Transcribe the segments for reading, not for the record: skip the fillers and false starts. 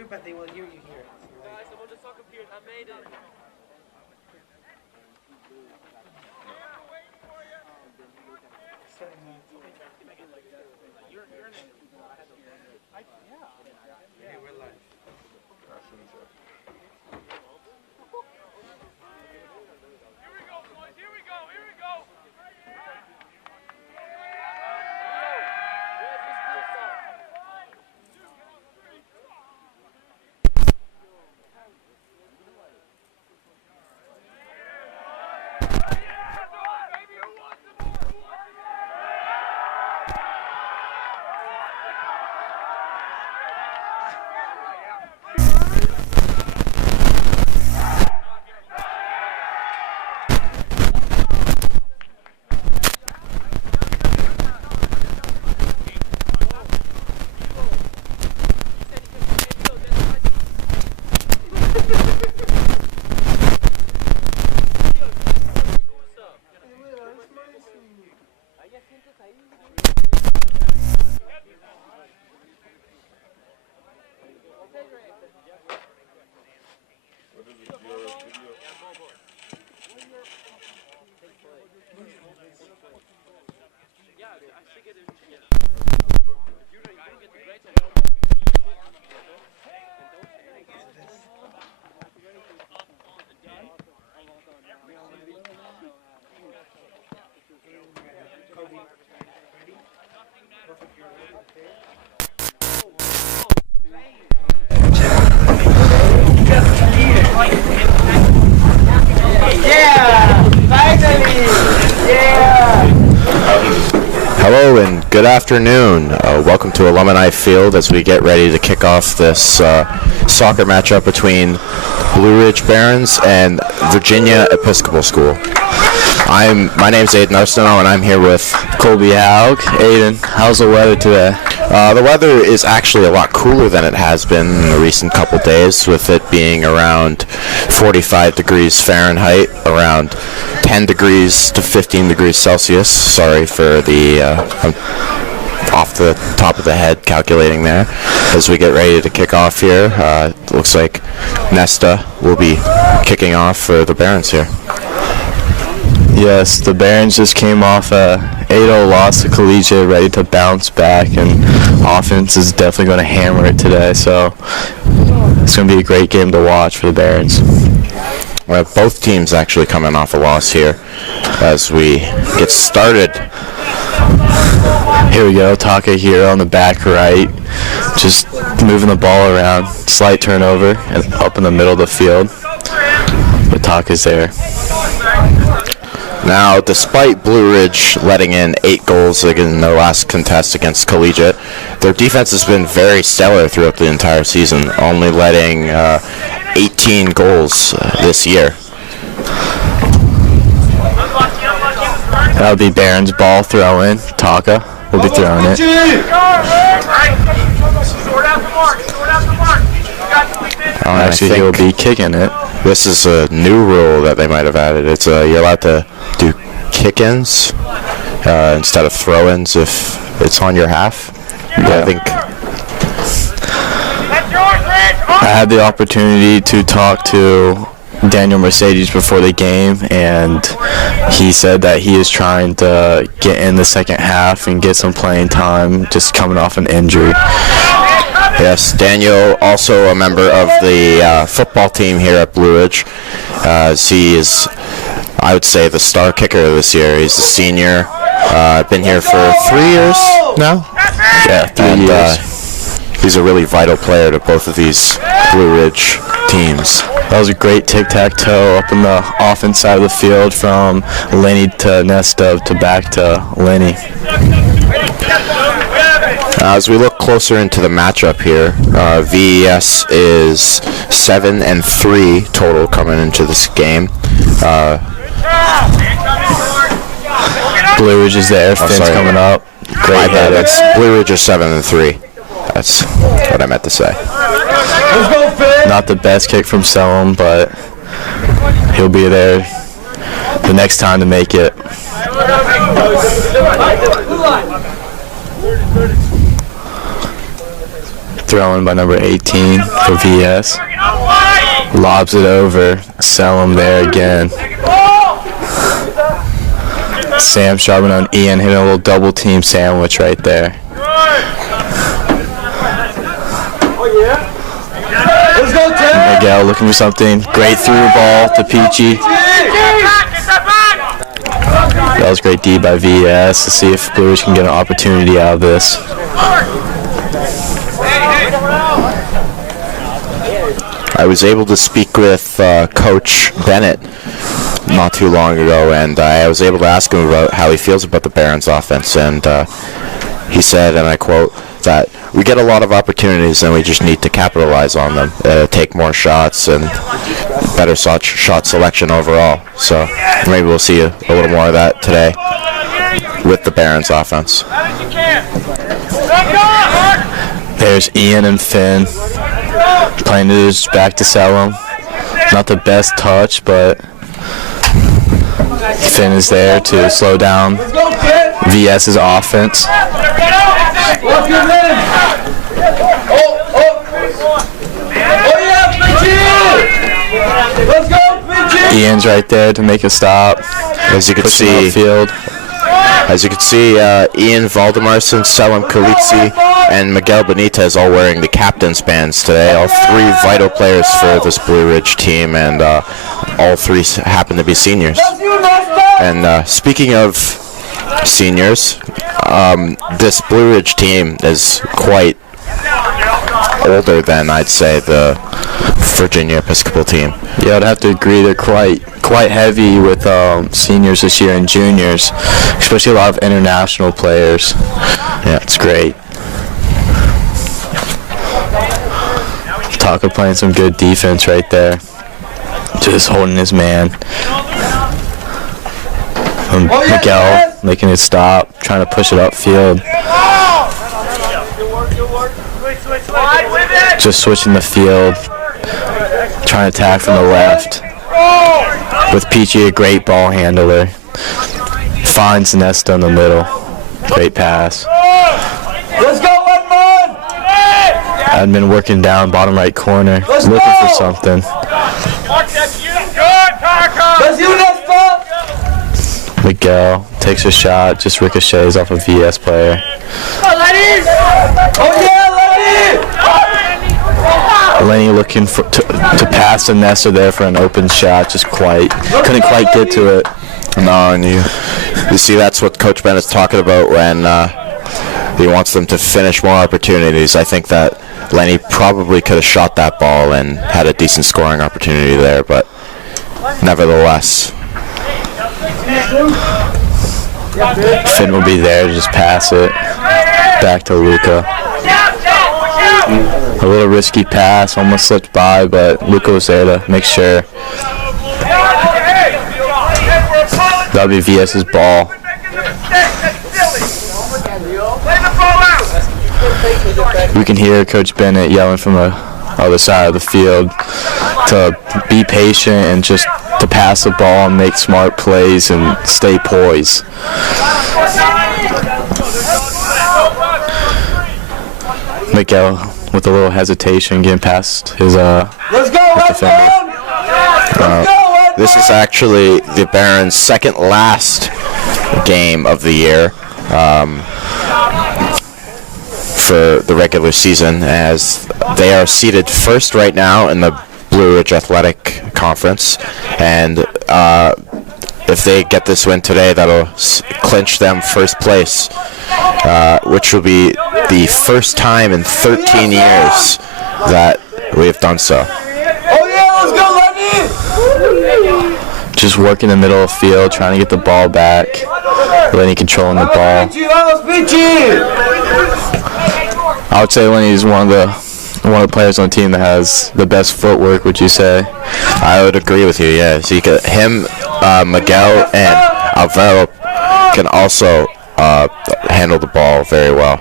you, but they will hear you here. Guys, I'm on the soccer field. I made it. Yeah, we're live. Hello and good afternoon. Welcome to Alumni Field as we get ready to kick off this soccer matchup between Blue Ridge Barons and Virginia Episcopal School. My name's Aiden Arsenault and I'm here with Colby Haug. Aiden, how's the weather today? The weather is actually a lot cooler than it has been in the recent couple days, with it being around 45 degrees Fahrenheit, around 10 degrees to 15 degrees Celsius. Sorry for the off the top of the head calculating there. As we get ready to kick off here, it looks like Nesta will be kicking off for the Barons here. Yes, the Barons just came off a 8-0 loss to Collegiate, ready to bounce back, and offense is definitely going to hammer it today, so it's going to be a great game to watch for the Barons. Well, both teams actually coming off a loss here as we get started. Here we go, Taka here on the back right, just moving the ball around, slight turnover, and up in the middle of the field, but Taka's there. Now, despite Blue Ridge letting in 8 goals in their last contest against Collegiate, their defense has been very stellar throughout the entire season, only letting 18 goals this year. That'll be Barron's ball throw in. Taka will be throwing it. Actually, he'll be kicking it. This is a new rule that they might have added. It's you're allowed to do kick-ins instead of throw-ins if it's on your half. Yeah. I had the opportunity to talk to Daniel Mercedes before the game, and he said that he is trying to get in the second half and get some playing time, just coming off an injury. Yes, Daniel, also a member of the football team here at Blue Ridge. He is, I would say, the star kicker this year. He's a senior. Been here for 3 years now. Yeah, 3 years. He's a really vital player to both of these Blue Ridge teams. That was a great tic-tac-toe up in the offense side of the field from Lenny to Nesta to back to Lenny. As we look closer into the matchup here, VES is 7-3 total coming into this game. Blue Ridge is there. Finn's coming up. Great head. It's Blue Ridge is 7-3. That's what I meant to say. Not the best kick from Selm, but he'll be there the next time to make it. Throwing by number 18 for VES. Lobs it over. Selim there again. Sam sharpening on Ian, hitting a little double team sandwich right there. Miguel looking for something. Great through ball to Peachy. That was great D by VES to see if Blue Ridge can get an opportunity out of this. I was able to speak with Coach Bennett not too long ago, and I was able to ask him about how he feels about the Barons offense, and he said, and I quote, that we get a lot of opportunities and we just need to capitalize on them, take more shots and better shot selection overall. So maybe we'll see a little more of that today with the Barons offense. There's Ian and Finn playing it back to Selim. Not the best touch, but Finn is there to slow down VS's offense. Ian's right there to make a stop. As you can see, Ian Valdemarson, Selim Kalitsi, and Miguel Benitez all wearing the captain's bands today. All three vital players for this Blue Ridge team, and all three happen to be seniors. And speaking of seniors, this Blue Ridge team is quite older than, I'd say, the Virginia Episcopal team. Yeah, I'd have to agree. They're quite heavy with seniors this year and juniors, especially a lot of international players. Yeah, it's great. Tucker playing some good defense right there, just holding his man. Miguel making it stop, trying to push it upfield. Just switching the field, trying to attack from the left. With Peachy, a great ball handler. Finds Nesta in the middle. Great pass. Let's go, Edmund! Edmund working down bottom right corner, looking for something. Let's you, Nesta! Miguel takes a shot, just ricochets off a VS player. Oh yeah, Lenny looking to pass to Nesta there for an open shot, just couldn't quite get to it. No, and you see that's what Coach Bennett's talking about when he wants them to finish more opportunities. I think that Lenny probably could have shot that ball and had a decent scoring opportunity there, but nevertheless. Finn will be there to just pass it back to Luca. A little risky pass, almost slipped by, but Luca was there to make sure. That'll be VS's ball. We can hear Coach Bennett yelling from the other side of the field to be patient and just to pass the ball and make smart plays and stay poised. Miguel with a little hesitation getting past his defender. This is actually the Barons' second last game of the year for the regular season, as they are seated first right now in the Blue Ridge Athletic Conference, and if they get this win today, that'll clinch them first place, which will be the first time in 13 years that we have done so. Oh yeah, let's go, Lenny! Just working the middle of the field, trying to get the ball back. Lenny controlling the ball. I would say Lenny's one of the players on the team that has the best footwork. Would you say? I would agree with you. Yeah, so you could, him, Miguel, and Alvaro can also handle the ball very well.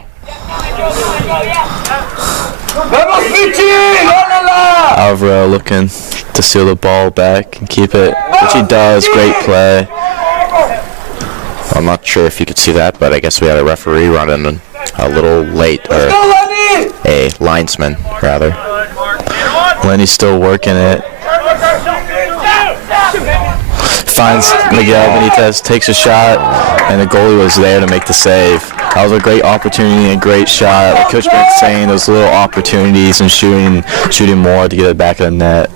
Alvaro looking to steal the ball back and keep it, which he does. Great play. I'm not sure if you could see that, but I guess we had a referee running a little late, or a linesman, rather. Lenny's still working it. Finds Miguel Benitez, takes a shot, and the goalie was there to make the save. That was a great opportunity, a great shot. Like Coach Ben's saying, those little opportunities and shooting more to get it back in the net.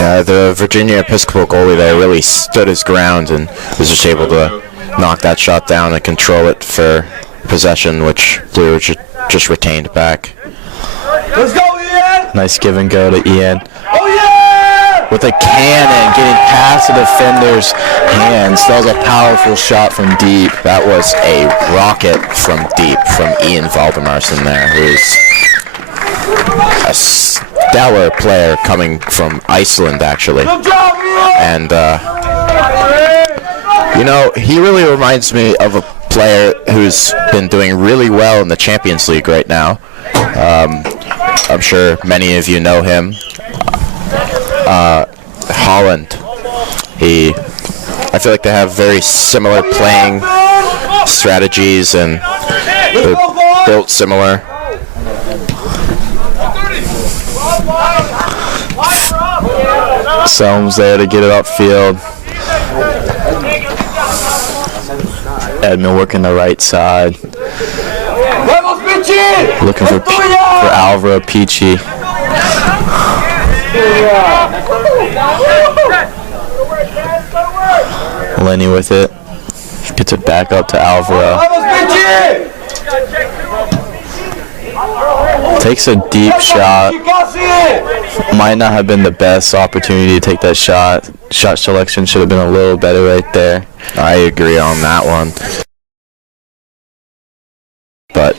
Yeah, the Virginia Episcopal goalie there really stood his ground and was just able to knock that shot down and control it for possession, which Blue just retained back. Let's go, Ian! Nice give and go to Ian. Oh, yeah! With a cannon, getting past the defender's hands. That was a powerful shot from deep. That was a rocket from deep from Ian Valdemarson there, who's a stellar player coming from Iceland, actually. Good job, Ian! And, he really reminds me of a player who's been doing really well in the Champions League right now. I'm sure many of you know him. Holland. I feel like they have very similar playing strategies and they're built similar. Selms there to get it upfield. Edmund working the right side. Looking for Alvaro Peachy. Lenny with it. Gets it back up to Alvaro. Takes a deep shot. Might not have been the best opportunity to take that shot. Shot selection should have been a little better right there. I agree on that one. But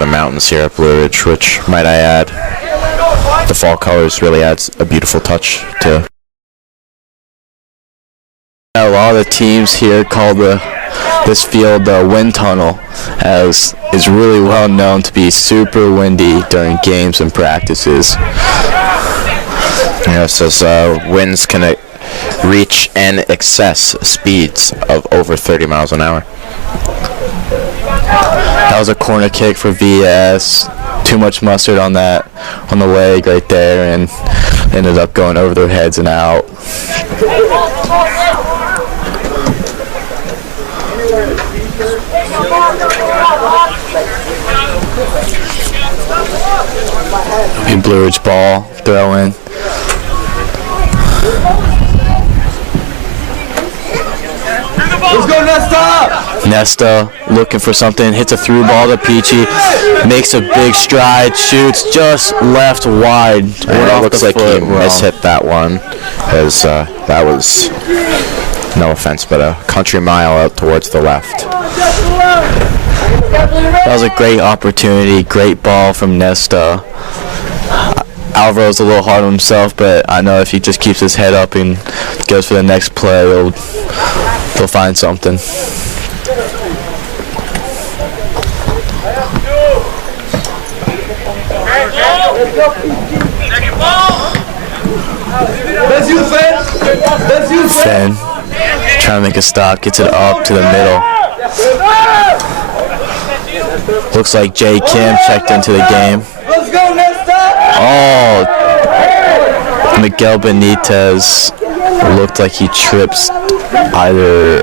the mountains here at Blue Ridge, which, might I add, the fall colors really adds a beautiful touch to. A lot of the teams here call this field the wind tunnel, as it's really well known to be super windy during games and practices. Yes, as winds can reach and excess speeds of over 30 miles an hour. That was a corner kick for VES. Too much mustard on the leg right there, and ended up going over their heads and out. Blue Ridge ball throw in. Let's go, Nesta! Nesta looking for something, hits a through ball to Peachy, makes a big stride, shoots just left wide. It looks like he mishit that one, as that was, no offense, but a country mile out towards the left. That was a great opportunity, great ball from Nesta. Alvaro's a little hard on himself, but I know if he just keeps his head up and goes for the next play, they'll find something. That's you, Fen! That's you, Fen trying to make a stop, gets it up to the middle. Looks like Jay Kim checked into the game. Let's go, Nesta! Oh, Miguel Benitez looked like he trips either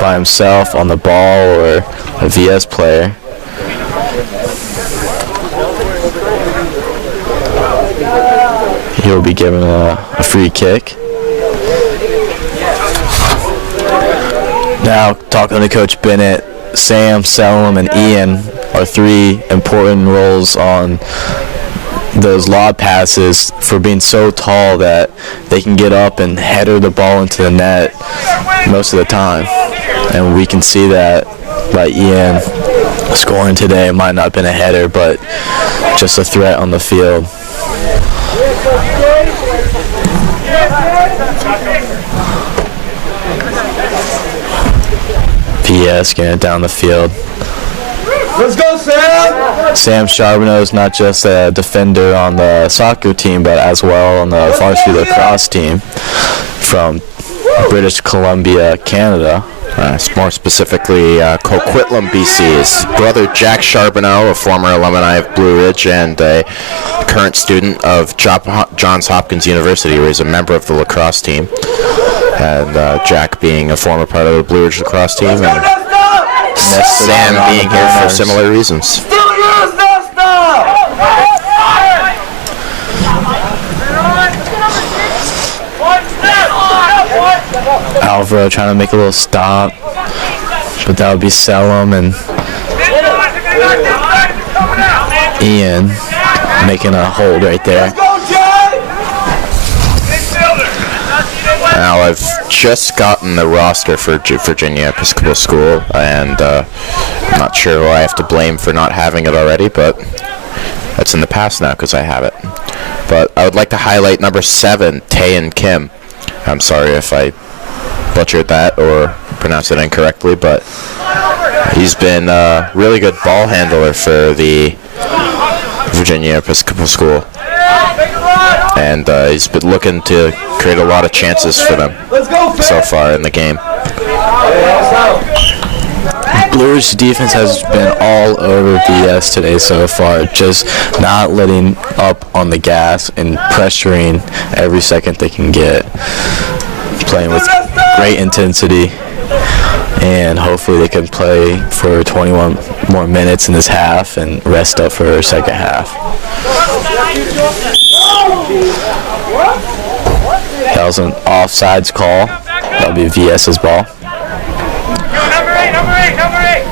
by himself on the ball or a VS player. He'll be given a free kick. Now, talking to Coach Bennett, Sam, Selim, and Ian are three important roles on those lob passes for being so tall that they can get up and header the ball into the net most of the time. And we can see that by Ian scoring today. It might not have been a header, but just a threat on the field. VS getting it down the field. Let's go, Sam! Sam Charbonneau is not just a defender on the soccer team, but as well on the varsity lacrosse team from British Columbia, Canada. More specifically, Coquitlam, BC. His brother Jack Charbonneau, a former alumni of Blue Ridge and a current student of Johns Hopkins University, where he's a member of the lacrosse team. And Jack being a former part of the Blue Ridge lacrosse team, and Sam being here for similar reasons. Still use Nesta! Alvaro trying to make a little stop, but that would be Selim, and Ian making a hold right there. Now, I've just gotten the roster for Virginia Episcopal School, and I'm not sure who I have to blame for not having it already, but that's in the past now because I have it. But I would like to highlight number 7, Taeyeon Kim. I'm sorry if I butchered that or pronounced it incorrectly, but he's been a really good ball handler for the Virginia Episcopal School. And he's been looking to create a lot of chances for them so far in the game. Blue Ridge's defense has been all over VS today so far, just not letting up on the gas and pressuring every second they can get. Playing with great intensity, and hopefully they can play for 21 more minutes in this half and rest up for second half. That was an offsides call. That'll be VS's ball. Number eight!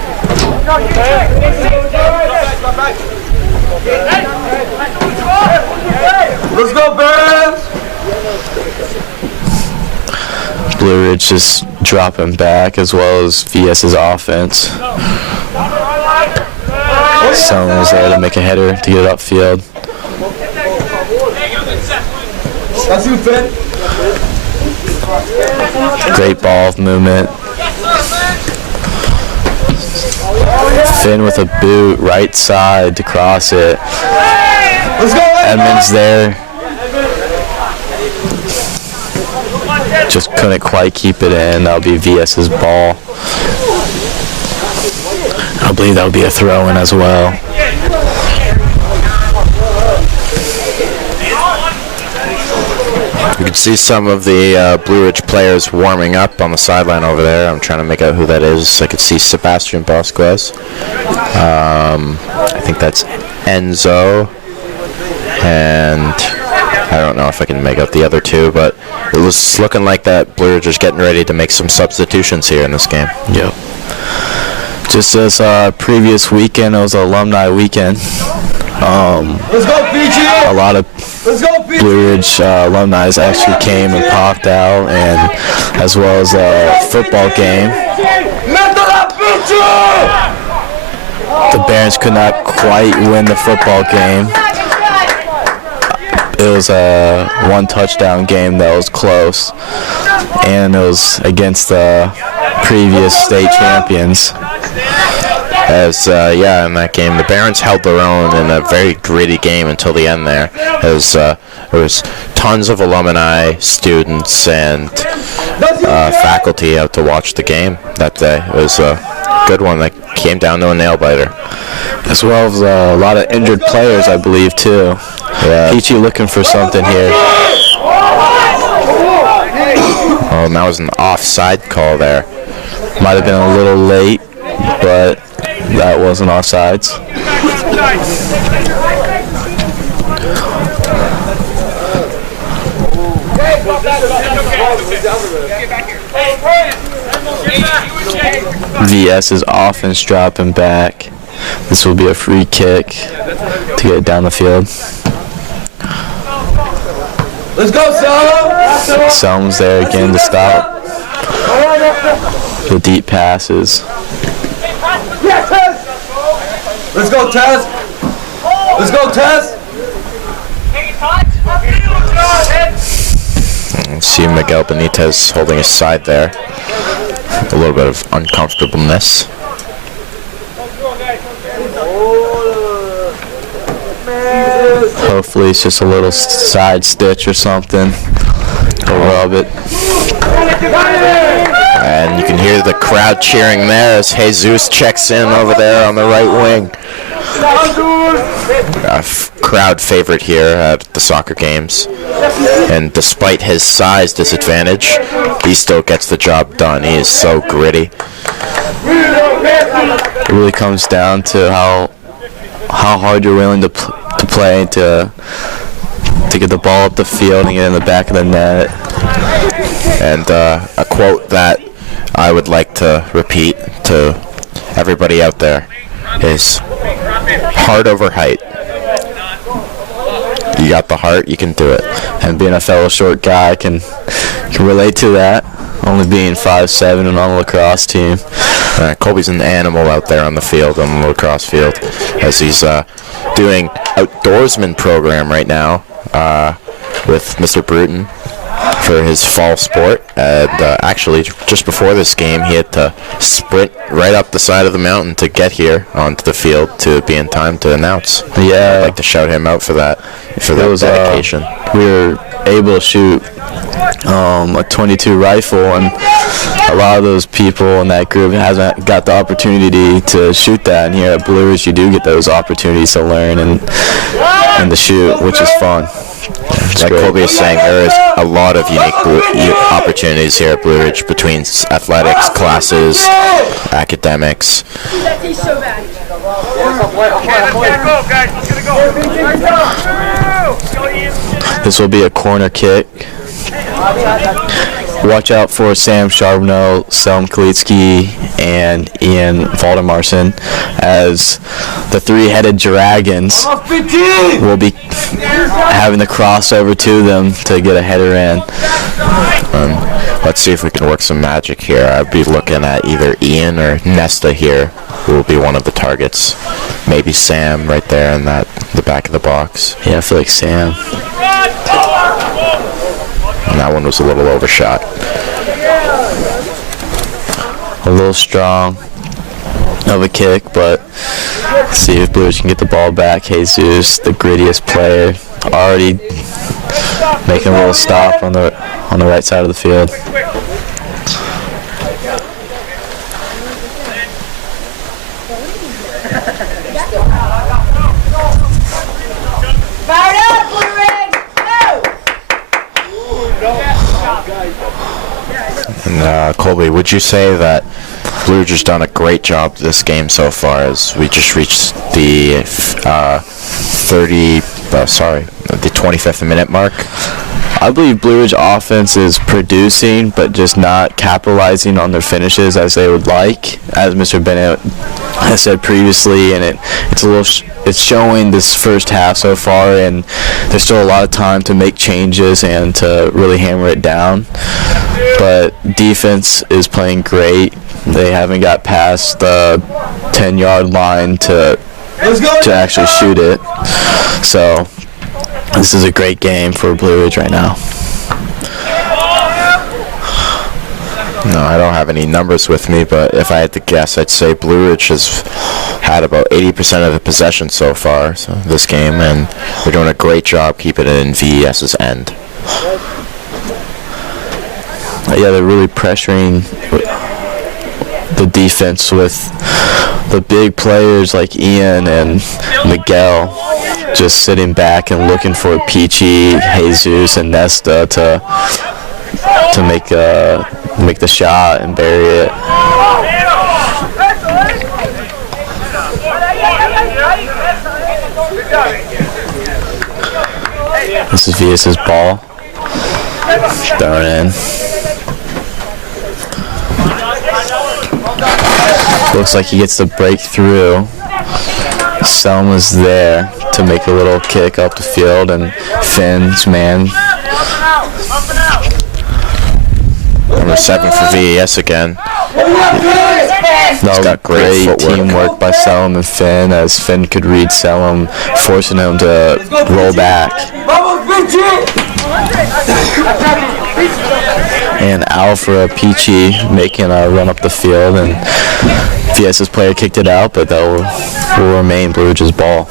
Let's go, Bears! Blue Ridge just dropping back as well as VS's offense. Someone was there to make a header to get it upfield. That's you, Finn. Great ball movement. Finn with a boot, right side to cross it. Let's go, Edmonds there. Just couldn't quite keep it in. That'll be VS's ball. I believe that'll be a throw-in as well. You can see some of the Blue Ridge players warming up on the sideline over there. I'm trying to make out who that is. I could see Sebastian Bosquez. I think that's Enzo. And I don't know if I can make out the other two, but it was looking like that Blue Ridge is getting ready to make some substitutions here in this game. Yep. Just as previous weekend, it was an alumni weekend. Let's go, PG. A lot of Let's go, PG. Blue Ridge alumni actually came and popped out, and as well as a football game. The Barons could not quite win the football game. It was a one touchdown game that was close, and it was against the previous state champions. As in that game, the Barons held their own in a very gritty game until the end there. As there was tons of alumni, students, and faculty out to watch the game that day. It was a good one that came down to a nail biter. As well as a lot of injured players, I believe, too. Yeah. Peachy looking for something here. Oh, and that was an offside call there. Might have been a little late, but that wasn't offsides. VS is offense dropping back. This will be a free kick to get it down the field. Let's go, Selma. Selm's there again to stop the deep passes. Let's go, Taz. Let's go, Taz. See Miguel Benitez holding his side there. A little bit of uncomfortableness. Hopefully it's just a little side stitch or something. He'll rub it. And you can hear the crowd cheering there as Jesus checks in over there on the right wing. A crowd favorite here at the soccer games. And despite his size disadvantage, he still gets the job done. He is so gritty. It really comes down to how hard you're willing to play to get the ball up the field and get in the back of the net. And a quote that I would like to repeat to everybody out there is heart over height. You got the heart, you can do it. And being a fellow short guy, I can relate to that. Only being 5'7" and on the lacrosse team. Colby's an animal out there on the field, on the lacrosse field, as he's doing outdoorsman program right now with Mr. Bruton for his fall sport. And actually, just before this game, he had to sprint right up the side of the mountain to get here onto the field to be in time to announce. Yeah, I'd like to shout him out for that, dedication. We were able to shoot a .22 rifle, and a lot of those people in that group hasn't got the opportunity to shoot that. And here at Blue Ridge, you do get those opportunities to learn and to shoot, which is fun. Like Colby is saying, there is a lot of unique opportunities here at Blue Ridge between athletics, classes, academics. This will be a corner kick. watch out for Sam Charbonneau, Selm Kalitsky, and Ian Valdemarson, as the three-headed dragons will be having the crossover to them to get a header in. Let's see if we can work some magic here. I'd be looking at either Ian or Nesta here, who will be one of the targets. Maybe Sam right there in the back of the box. Yeah, I feel like Sam. And that one was a little overshot. A little strong of a kick, but let's see if Blues can get the ball back. Jesus, the grittiest player, already making a little stop on the right side of the field. Fired up, Blue Ridge! And Colby, would you say that Blue Ridge has done a great job this game so far, as we just reached the 25th minute mark? I believe Blue Ridge offense is producing, but just not capitalizing on their finishes as they would like, as Mr. Bennett has said previously, and it's showing this first half so far, and there's still a lot of time to make changes and to really hammer it down. But defense is playing great. They haven't got past the 10-yard line to actually shoot it. So this is a great game for Blue Ridge right now. No, I don't have any numbers with me, but if I had to guess, I'd say Blue Ridge has had about 80% of the possession so far, this game, and they're doing a great job keeping it in VES's end. Yeah, they're really pressuring the defense with the big players like Ian and Miguel just sitting back and looking for Peachy, Jesus, and Nesta to make the shot and bury it. This is VS's ball. Throw it in. Looks like he gets the breakthrough. Selma's there to make a little kick up the field, and Finn's man. Number 7 for VES again. That was great teamwork by Selm and Finn, as Finn could read Selm, forcing him to roll back. And Alfred Peachy making a run up the field, and VS's player kicked it out, but that will remain Blue Ridge's ball.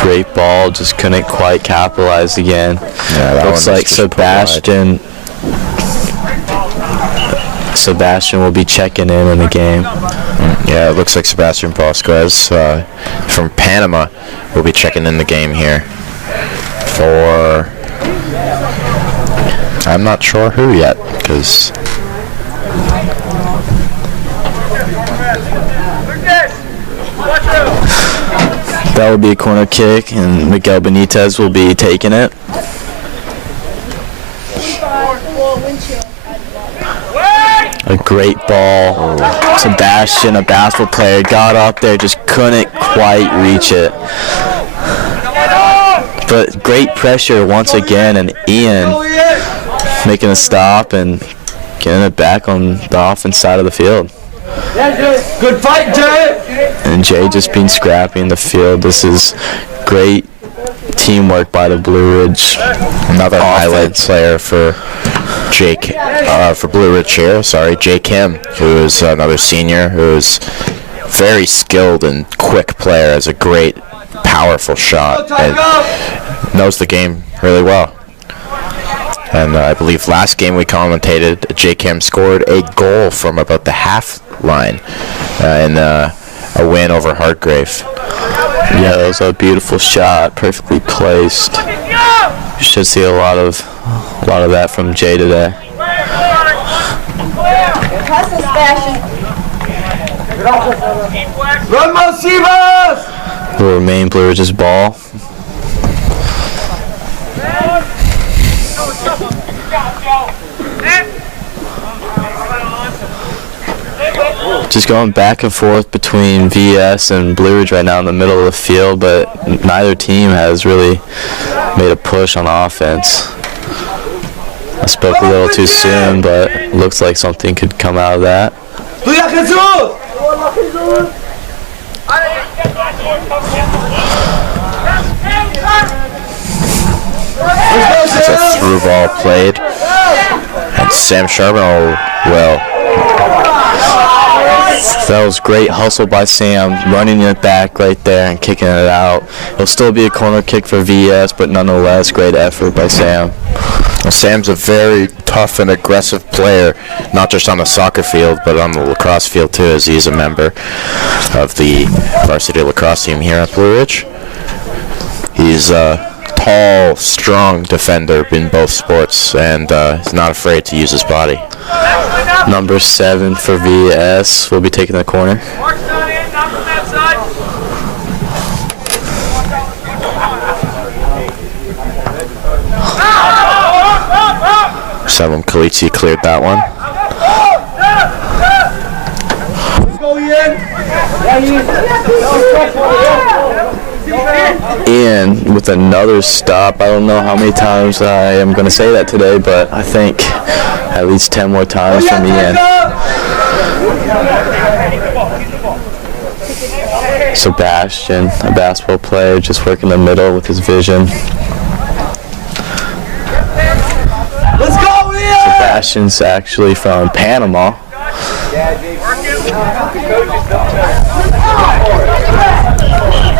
Great ball, just couldn't quite capitalize again. Yeah, looks like Sebastian will be checking in the game. Yeah, it looks like Sebastian Vasquez from Panama will be checking in the game here for, I'm not sure who yet, because that will be a corner kick, and Miguel Benitez will be taking it. A great ball. Sebastian, a basketball player, got up there, just couldn't quite reach it. But great pressure once again, and Ian making a stop and getting it back on the offense side of the field. Good fight, Jay! And Jay just being scrappy in the field. This is great teamwork by the Blue Ridge. Another highlight player for Jake, for Blue Ridge here. Jay Kim, who is another senior, who is very skilled and quick player, has a great, powerful shot, and knows the game really well. And I believe last game we commentated, Jay Kim scored a goal from about the half line in a win over Hartgrave. Yeah, that was a beautiful shot, perfectly placed. You should see a lot of A lot of that from Jay today. Vamos, Chivas! Will remain Blue Ridge's ball. Just going back and forth between VES and Blue Ridge right now in the middle of the field, but neither team has really made a push on offense. I spoke a little too soon, but it looks like something could come out of that. It's a through ball played, and Sam Charbonneau, well, that was great hustle by Sam, running it back right there and kicking it out. It'll still be a corner kick for VES, but nonetheless, great effort by Sam. well, Sam's a very tough and aggressive player, not just on the soccer field, but on the lacrosse field too, as he's a member of the varsity lacrosse team here at Blue Ridge. He's a tall, strong defender in both sports, and he's not afraid to use his body. Number 7 for VES will be taking the corner. Salem Kalitsi cleared that one. Ian with another stop. I don't know how many times I am going to say that today, but I think at least 10 more times from Ian. Sebastian, a basketball player, just working the middle with his vision. Let's go, Ian! Sebastian's actually from Panama.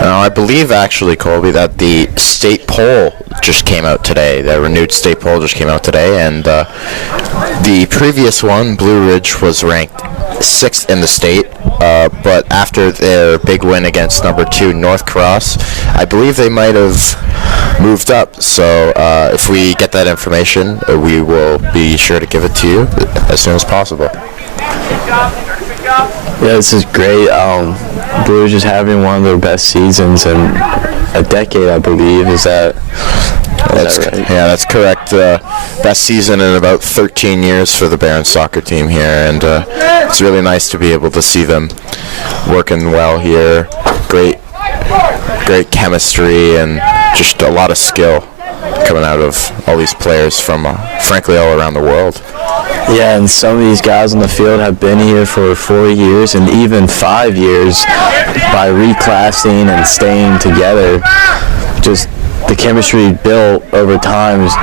Now, I believe actually, Colby, that the state poll just came out today. The renewed state poll just came out today, and the previous one, Blue Ridge, was ranked 6th in the state, but after their big win against number 2 North Cross, I believe they might have moved up. So if we get that information, we will be sure to give it to you as soon as possible. Yeah, this is great. Blue Ridge is having one of their best seasons in a decade, I believe. Is that right? Yeah, that's correct. Best season in about 13 years for the Barons soccer team here, and it's really nice to be able to see them working well here. Great chemistry and just a lot of skill coming out of all these players from, frankly, all around the world. Yeah, and some of these guys on the field have been here for 4 years and even 5 years by reclassing and staying together. Just the chemistry built over time is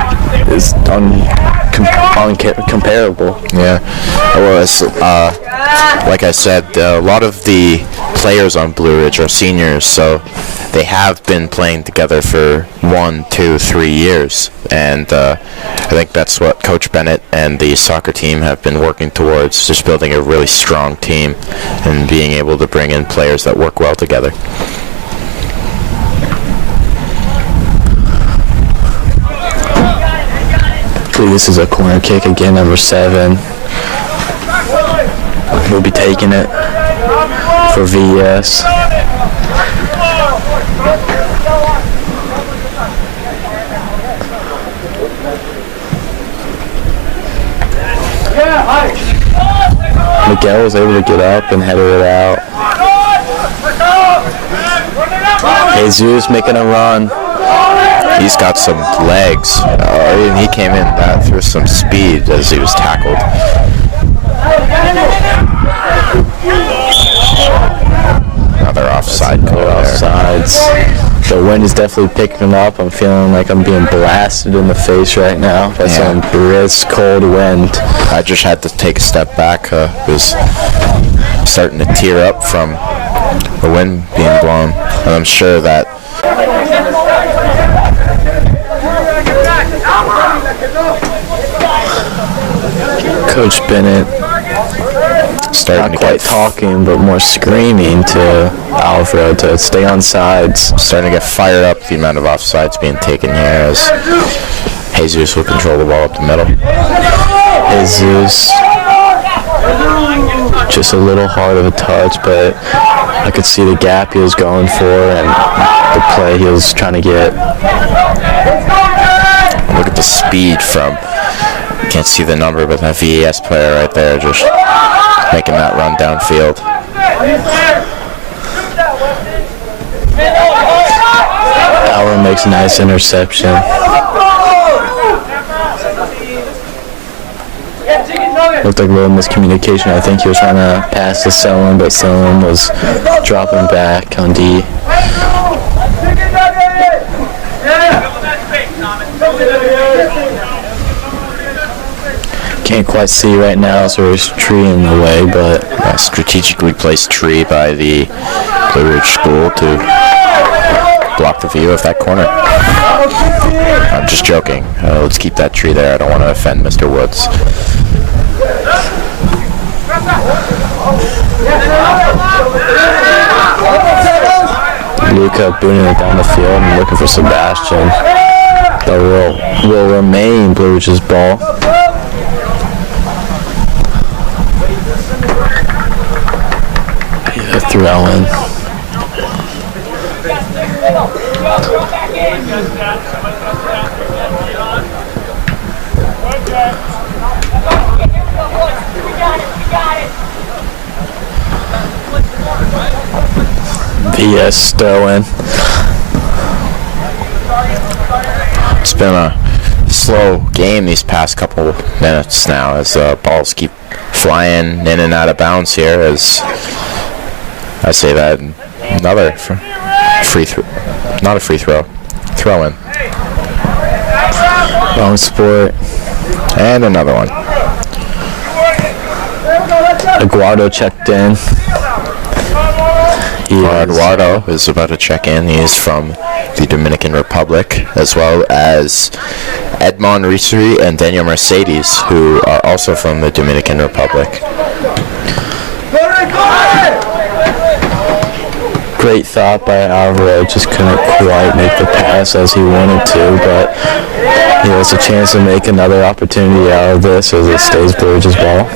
uncomparable. Yeah. Well, it's, like I said, a lot of the players on Blue Ridge are seniors, so they have been playing together for 1, 2, 3 years, and I think that's what Coach Bennett and the soccer team have been working towards, just building a really strong team and being able to bring in players that work well together. This is a corner kick again, number 7. We'll be taking it for VES. Miguel was able to get up and header it out. Jesus making a run. He's got some legs, and he came in through some speed as he was tackled. Another offside call there. Offsides. The wind is definitely picking up. I'm feeling like I'm being blasted in the face right now by some brisk, cold wind. I just had to take a step back. It was starting to tear up from the wind being blown, and I'm sure that Coach Bennett starting not quite talking, but more screaming to Alfred to stay on sides. starting to get fired up the amount of offsides being taken here, as Jesus will control the ball up the middle. Jesus, just a little hard of a touch, but I could see the gap he was going for and the play he was trying to get. Look at the speed from, can't see the number, but that VES player right there just making that run downfield. Allen makes a nice interception. Looked like a little miscommunication. I think he was trying to pass to Selin, but Selin was dropping back on D. Can't quite see right now, so there's a tree in the way, but A strategically placed tree by the Blue Ridge School to block the view of that corner. I'm just joking. Let's keep that tree there. I don't want to offend Mr. Woods. Luca booting it down the field and looking for Sebastian. That will remain Blue Ridge's ball. Through Ellen. VES throw in. It's been a slow game these past couple minutes now as balls keep flying in and out of bounds here as I say that another free throw, not a free throw, throw in. Wrong sport. And another one. Aguardo checked in. Eduardo is about to check in. He is from the Dominican Republic, as well as Edmond Rissery and Daniel Mercedes, who are also from the Dominican Republic. Great thought by Alvaro, just couldn't quite make the pass as he wanted to, but he has a chance to make another opportunity out of this as it stays Blue Ridge's ball.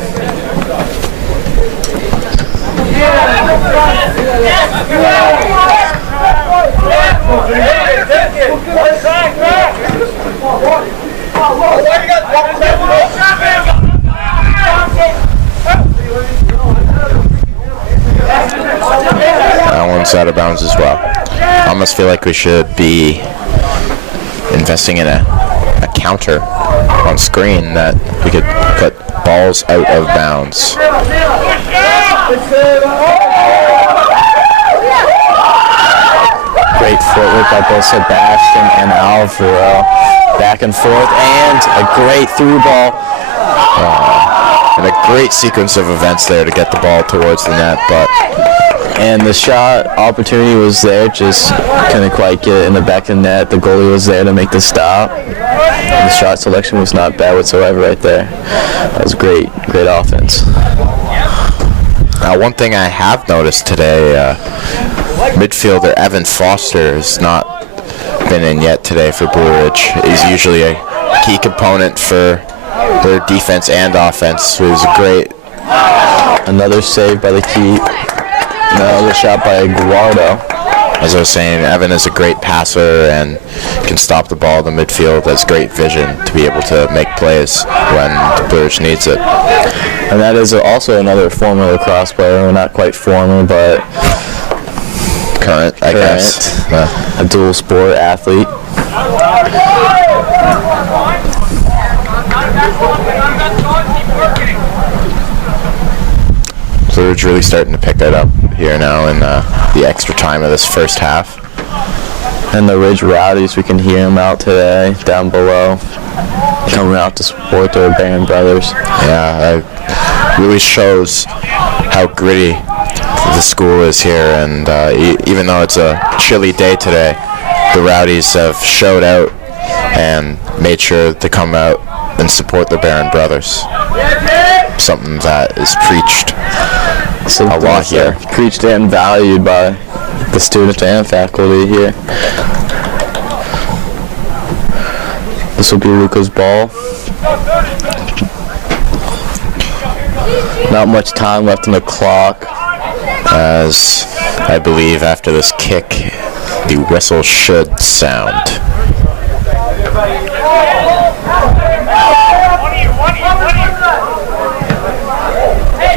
That one's out of bounds as well. I almost feel like we should be investing in a counter on screen that we could put balls out of bounds. Great footwork by both Sebastian and Alvaro. Back and forth, and a great through ball. And a great sequence of events there to get the ball towards the net, And the shot opportunity was there, just couldn't quite get it in the back of the net. The goalie was there to make the stop. And the shot selection was not bad whatsoever right there. That was great offense. Now, one thing I have noticed today, midfielder Evan Foster has not been in yet today for Blue Ridge. He's usually a key component for their defense and offense. It was great. Another save by the key. Another shot by Aguardo. As I was saying, Evan is a great passer and can stop the ball in the midfield. Has great vision to be able to make plays when the Blue Ridge needs it. And that is also another former lacrosse player. Well, not quite former, but Current, I guess. A dual sport athlete. Blue Ridge really starting to pick that up here now in the extra time of this first half. And the Ridge Rowdies, we can hear them out today, down below, coming out to support their Barron brothers. Yeah, it really shows how gritty the school is here, and even though it's a chilly day today, the Rowdies have showed out and made sure to come out and support the Barron brothers. Something that is preached a lot here. Preached and valued by the students and faculty here. This will be Luca's ball. Not much time left on the clock. As I believe after this kick, the whistle should sound.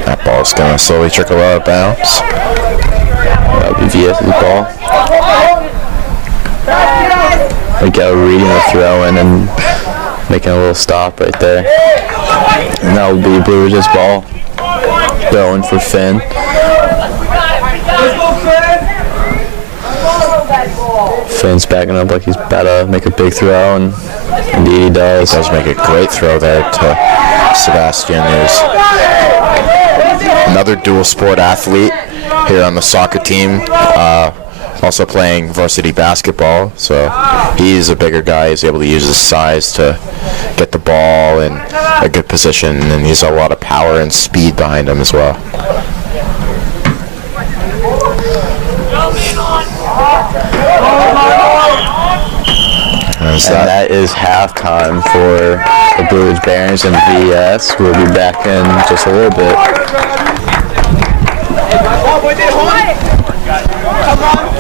That ball's going to slowly trickle out of bounds. That'll be VS's ball. Miguel reading the throw in and making a little stop right there. And that will be Blue Ridge's ball. Going for Finn. Finn's backing up like he's about to make a big throw, and indeed he does. He does make a great throw there to Sebastian, who's another dual sport athlete here on the soccer team, also playing varsity basketball. So he's a bigger guy. He's able to use his size to get the ball in a good position, and he's a lot of power and speed behind him as well. And that is halftime for the Blue Ridge Barons and VES. We'll be back in just a little bit. Come on.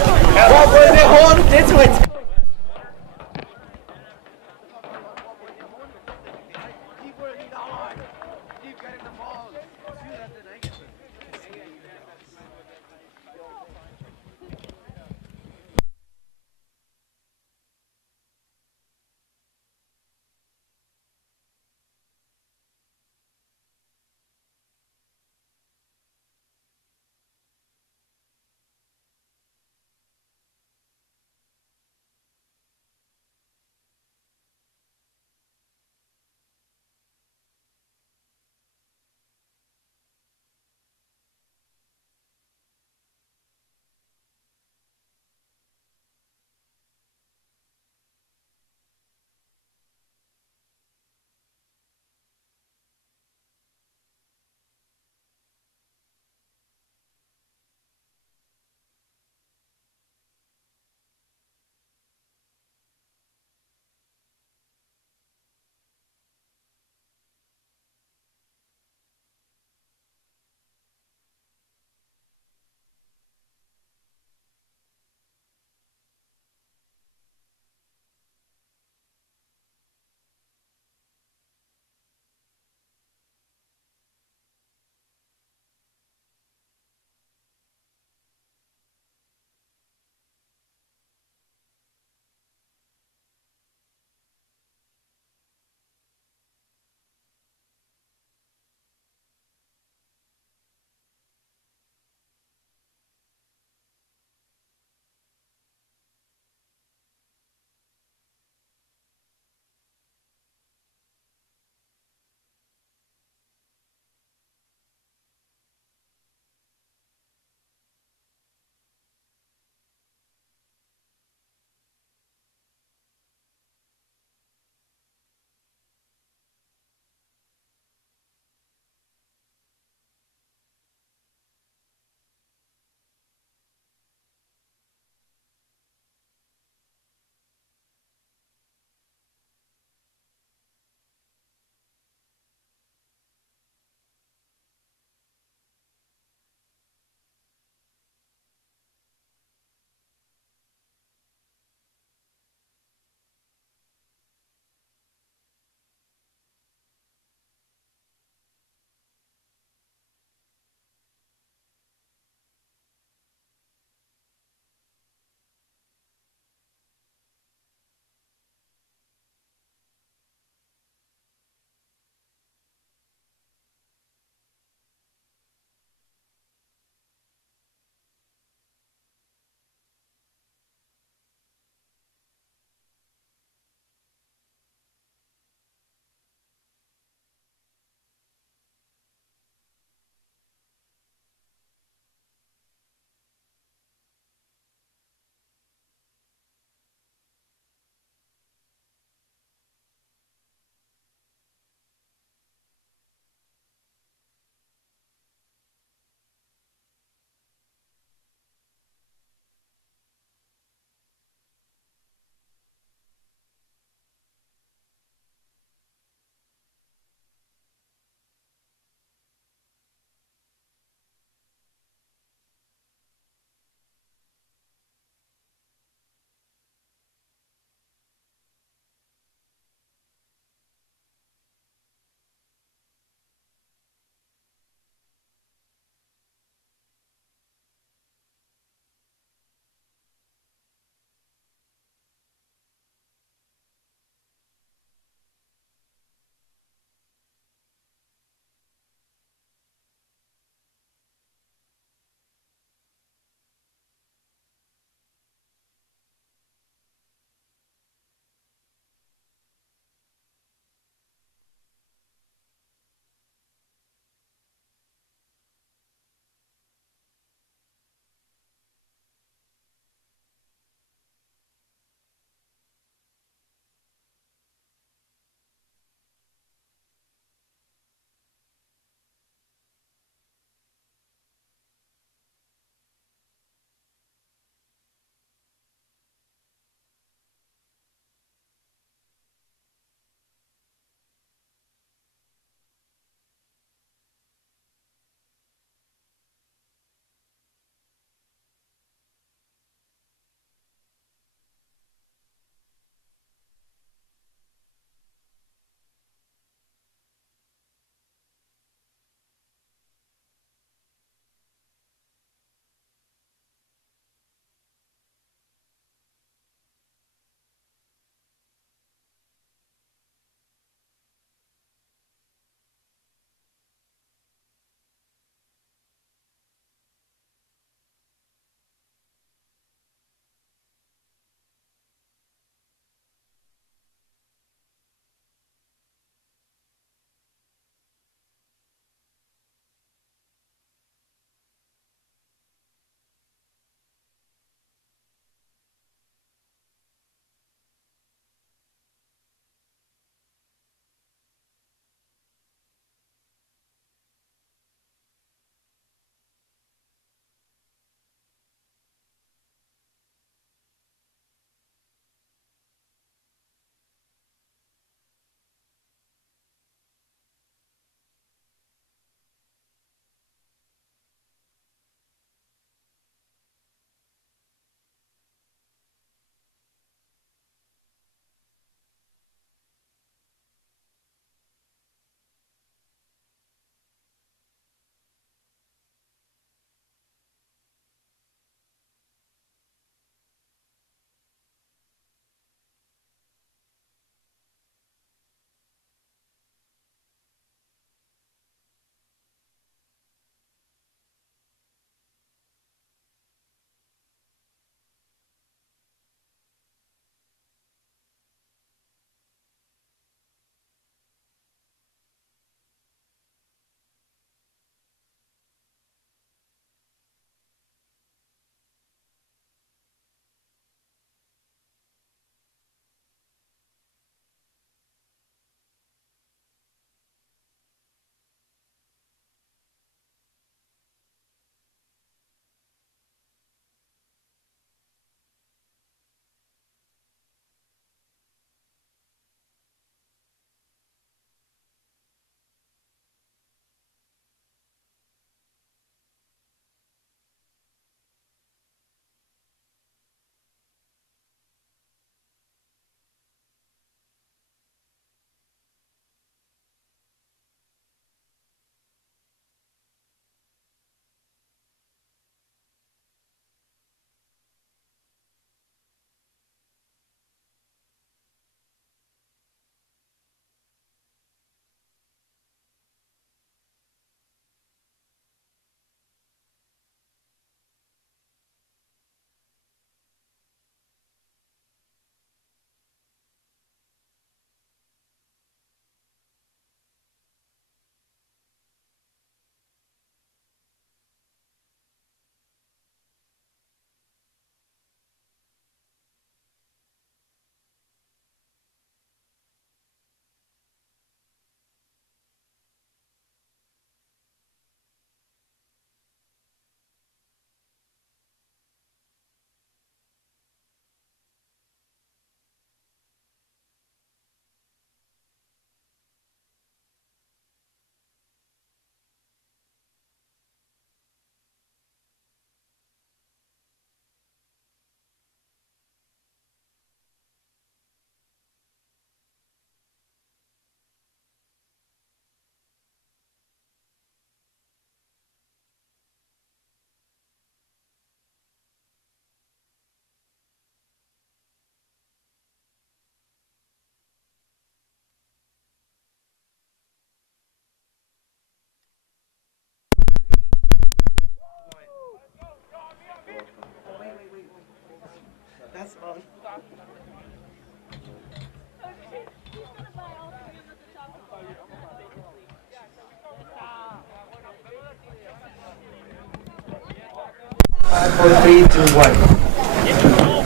4, 3, 2, 1.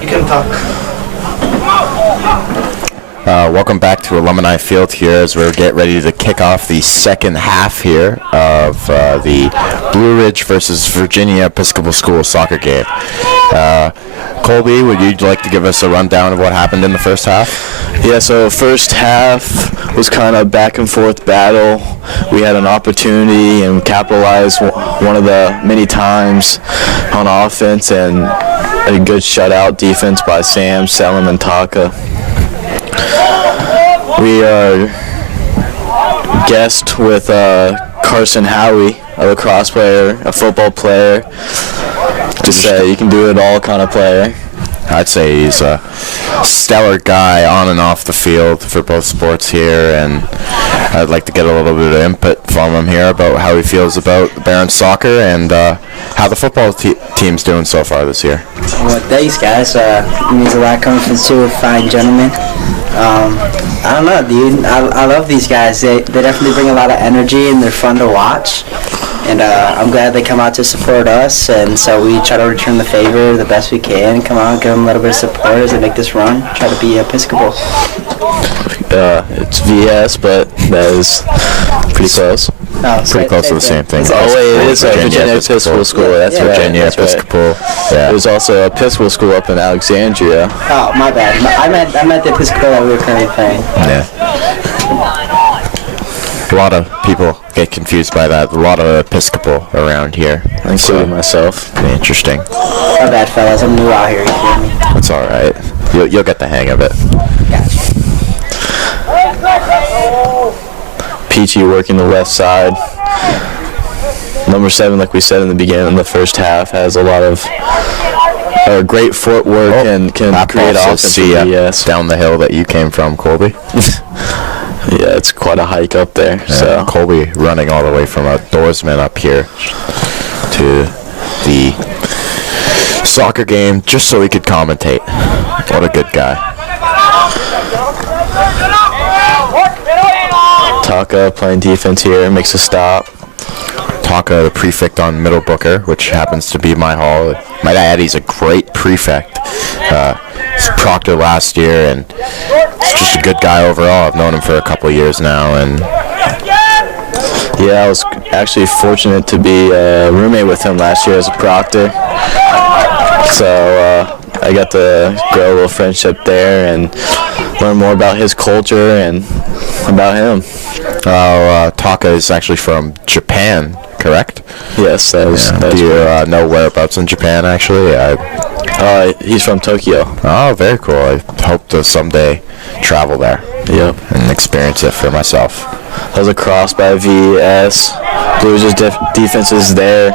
You can talk. Welcome back to Alumni Field here as we get ready to kick off the second half here of the Blue Ridge versus Virginia Episcopal School soccer game. Colby, would you like to give us a rundown of what happened in the first half? Yeah, so first half was kind of back and forth battle. We had an opportunity and capitalized one of the many times on offense, and a good shutout defense by Sam, Selim, and Taka. We are guest with Carson Howie, a lacrosse player, a football player, just say you can do it all kind of player. I'd say he's a stellar guy on and off the field for both sports here, and I'd like to get a little bit of input from him here about how he feels about Barron soccer and how the football team's doing so far this year. Well, thanks, guys. It means a lot coming from two fine gentlemen. I don't know, dude. I love these guys. They definitely bring a lot of energy, and they're fun to watch. And I'm glad they come out to support us, and so we try to return the favor the best we can. Come out, give them a little bit of support as they make this run. Try to be Episcopal. It's VES, but that is pretty close. Pretty close to the same thing. Oh wait, it is Virginia Episcopal School. That's right. Virginia Episcopal. Right. Yeah. There's also Episcopal School up in Alexandria. Oh, my bad. I meant the Episcopal that we were currently playing. Yeah. A lot of people get confused by that. A lot of Episcopal around here. Including myself. Interesting. My bad, fellas. I'm new out here. You feel me? That's all right. You'll get the hang of it. Gotcha. Peachy working the left side. Number 7, like we said in the beginning, in the first half, has a lot of great footwork and can create offense. Yes, down the hill that you came from, Colby. Yeah, it's quite a hike up there. Yeah, so Colby running all the way from outdoorsman up here to the soccer game just so he could commentate. What a good guy. Taka playing defense here, makes a stop. Taka, the prefect on Middle Booker, which happens to be my hall. Might add, he's a great prefect. He's proctor last year, and he's just a good guy overall. I've known him for a couple of years now, and yeah, I was actually fortunate to be a roommate with him last year as a proctor. So I got to grow a little friendship there and learn more about his culture and about him. Taka is actually from Japan, correct? Yes, that is. Yeah. Do you know whereabouts in Japan, actually? He's from Tokyo. Oh, very cool. I hope to someday travel there. Yep. And experience it for myself. That was a cross by VES. Blues' defense is there.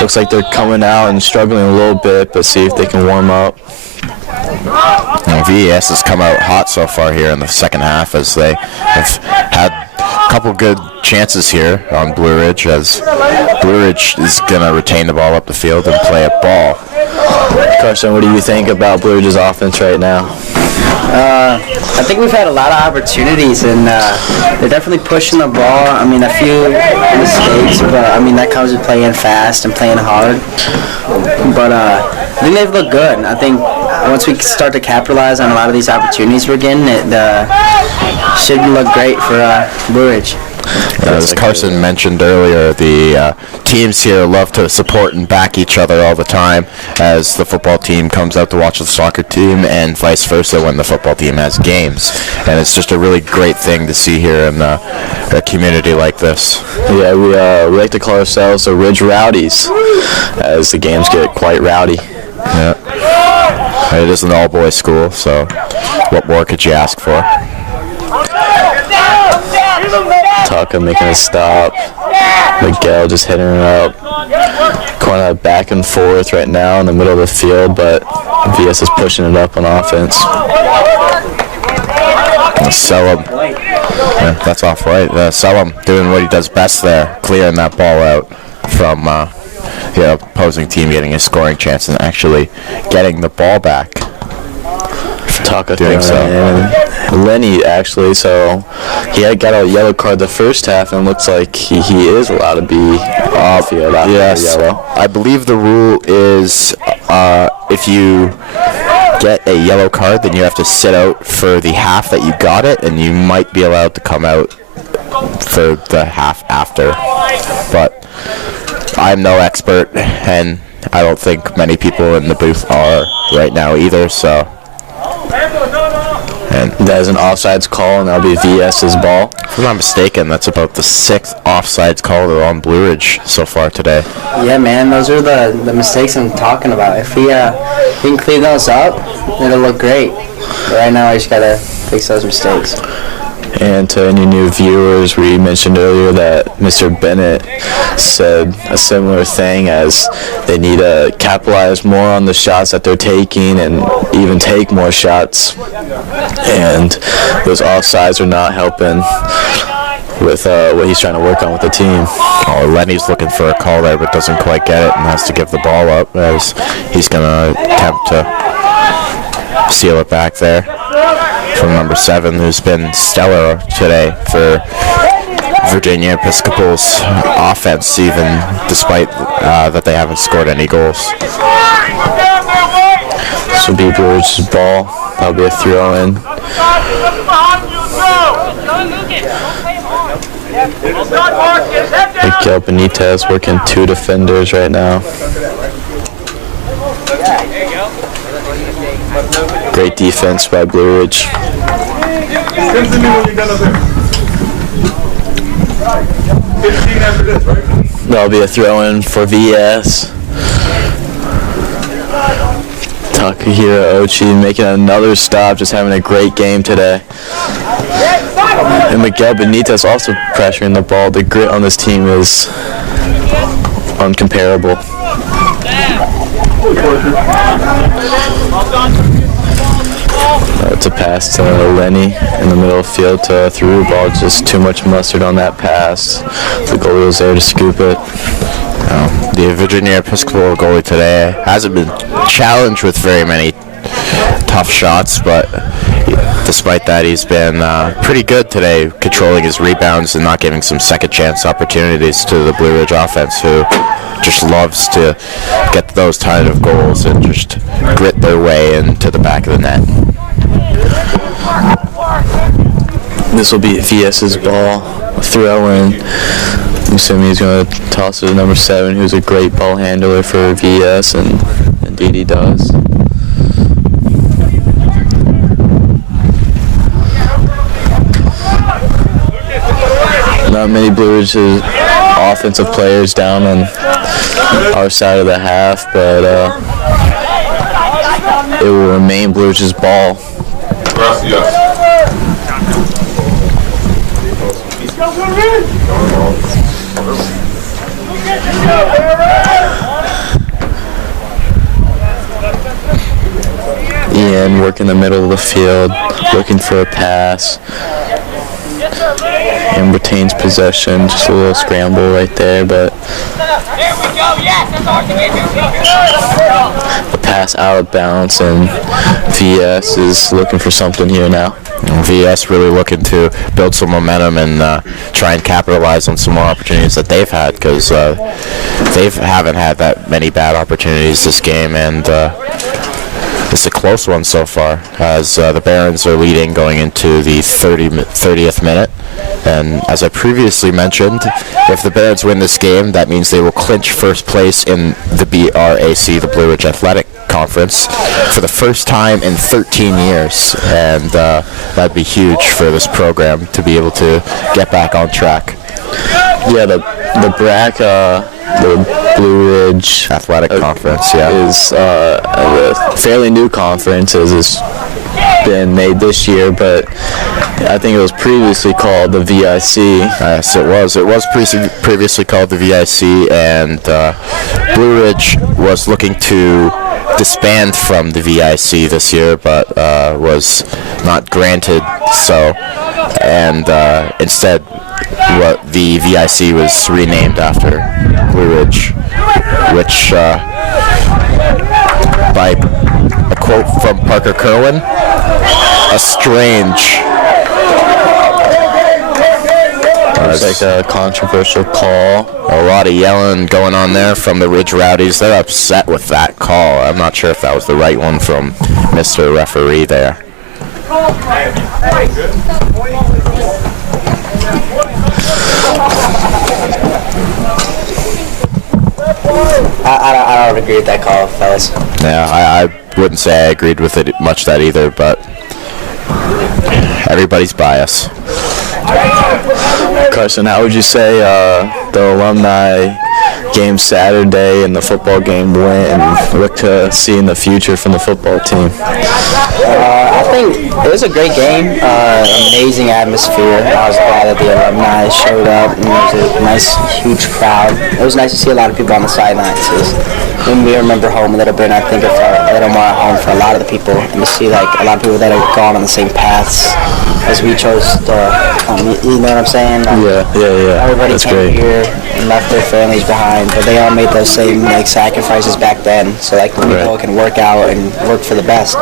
Looks like they're coming out and struggling a little bit, but see if they can warm up. VES has come out hot so far here in the second half as they have had a couple good chances here on Blue Ridge, as Blue Ridge is going to retain the ball up the field and play a ball. Carson, what do you think about Blue Ridge's offense right now? I think we've had a lot of opportunities, and they're definitely pushing the ball. I mean, a few mistakes, but I mean that comes with playing fast and playing hard. But I think they've looked good. I think once we start to capitalize on a lot of these opportunities we're getting, it should look great for Blue Ridge. As Carson mentioned earlier, the teams here love to support and back each other all the time as the football team comes out to watch the soccer team, and vice versa when the football team has games. And it's just a really great thing to see here in a community like this. Yeah, we like to call ourselves the Ridge Rowdies, as the games get quite rowdy. Yeah. It is an all-boys school, so what more could you ask for? Taka making a stop. Miguel just hitting it up. Going out back and forth right now in the middle of the field, but VS is pushing it up on offense. Selim. Yeah, that's off right. Selim doing what he does best there, clearing that ball out from the opposing team, getting a scoring chance and actually getting the ball back. Taka doing so. And Lenny, actually, so he had got a yellow card the first half, and looks like he is allowed to be off field after Yes, yellow. I believe the rule is if you get a yellow card, then you have to sit out for the half that you got it, and you might be allowed to come out for the half after. But I'm no expert, and I don't think many people in the booth are right now either, so. And That is an offsides call, and that'll be VS's ball. if I'm not mistaken, that's about the 6th offsides call on Blue Ridge so far today. Yeah, man, those are the mistakes I'm talking about. If we can clean those up, it'll look great. But right now, I just gotta fix those mistakes. And to any new viewers, we mentioned earlier that Mr. Bennett said a similar thing, as they need to capitalize more on the shots that they're taking and even take more shots. And those offsides are not helping with what he's trying to work on with the team. Oh, Lenny's looking for a call there, but doesn't quite get it and has to give the ball up, as he's going to attempt to seal it back there from number 7, who's been stellar today for Virginia Episcopal's offense, even despite that they haven't scored any goals. This will be Blue Ridge's ball. That'll be a throw-in. Miguel Benitez working 2 defenders right now. Great defense by Blue Ridge. Come to me when you're done up there. 15 after this, right? That'll be a throw-in for VS. Takahiro Ochi making another stop, just having a great game today. And Miguel Benitez also pressuring the ball. The grit on this team is uncomparable. It's a pass to Lenny in the middle of the field to through ball. Just too much mustard on that pass. The goalie was there to scoop it. The Virginia Episcopal goalie today hasn't been challenged with very many tough shots, but despite that, he's been pretty good today, controlling his rebounds and not giving some second chance opportunities to the Blue Ridge offense, who just loves to get those kind of goals and just grit their way into the back of the net. This will be VS's ball. Throw in. I'm assuming he's going to toss it to number 7, who's a great ball handler for VS, and indeed he does. Not many Blue Ridge's offensive players down on our side of the half, but it will remain Blue Ridge's ball. Ian working the middle of the field, looking for a pass, and retains possession. Just a little scramble right there, but the pass out of bounds, and VS is looking for something here now. VS really looking to build some momentum and try and capitalize on some more opportunities that they've had, because they haven't had that many bad opportunities this game, and it's a close one so far, as the Barons are leading going into the 30th minute. And as I previously mentioned, if the Barons win this game, that means they will clinch first place in the BRAC, the Blue Ridge Athletic Conference, for the first time in 13 years. And that'd be huge for this program to be able to get back on track. Yeah, the BRAC, the Blue Ridge Athletic Conference, yeah, is a fairly new conference, as it's been made this year, but I think it was previously called the VIC. Yes, it was. It was previously called the VIC, and Blue Ridge was looking to disband from the VIC this year, but was not granted so, and instead what the VIC was renamed after Blue Ridge, which by a quote from Parker Kerwin, a strange. It's like a controversial call. A lot of yelling going on there from the Ridge Rowdies. They're upset with that call. I'm not sure if that was the right one from Mr. Referee there. I don't agree with that call, fellas. Yeah, I wouldn't say I agreed with it much that either, but everybody's bias. Carson, how would you say the alumni game Saturday and the football game went, and look to see in the future from the football team? I think it was a great game, amazing atmosphere. I was glad that the alumni showed up, and there was a nice, huge crowd. It was nice to see a lot of people on the sidelines. When we remember home a little bit, and I think it felt a little more at home for a lot of the people, and to see like a lot of people that have gone on the same paths as we chose to, you know what I'm saying? Yeah. Everybody That's came great. here and left their families behind, but they all made those same like sacrifices back then. So like people can work out and work for the best.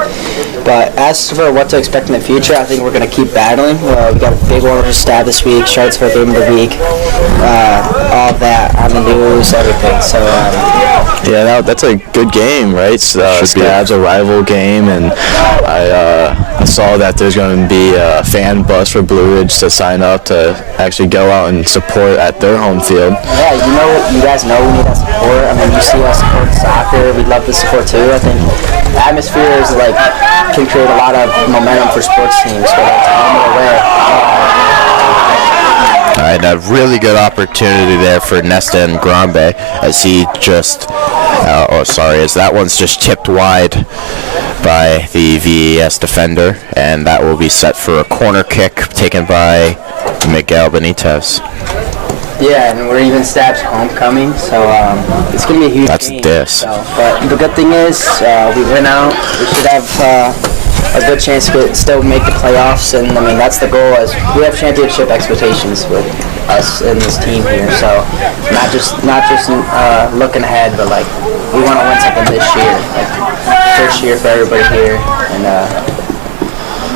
But as for what to expect in the future, I think we're going to keep battling. We got a big one with Stab this week, Charlottesville Game of the Week, all of that on the news, everything. So yeah, that's a good game, right? Stab's a rival game, and I saw that there's going to be a fan bus for Blue Ridge to sign up to actually go out and support at their home field. Yeah, you guys know we need that support. I mean, you see us support soccer. We'd love the support too. I think atmosphere is can create a lot of momentum for sports teams, whether it's home or away. All right, a really good opportunity there for Nesta and Grambe as he just, as that one's just tipped wide by the VES defender, and that will be set for a corner kick taken by Miguel Benitez. Yeah, and we're even Stab's homecoming, so it's going to be a huge That's game. this. So, but the good thing is we win out. We should have a good chance to still make the playoffs, and I mean that's the goal. As we have championship expectations with us in this team here, so not just looking ahead, but like we want to win something this year, like first year for everybody here, and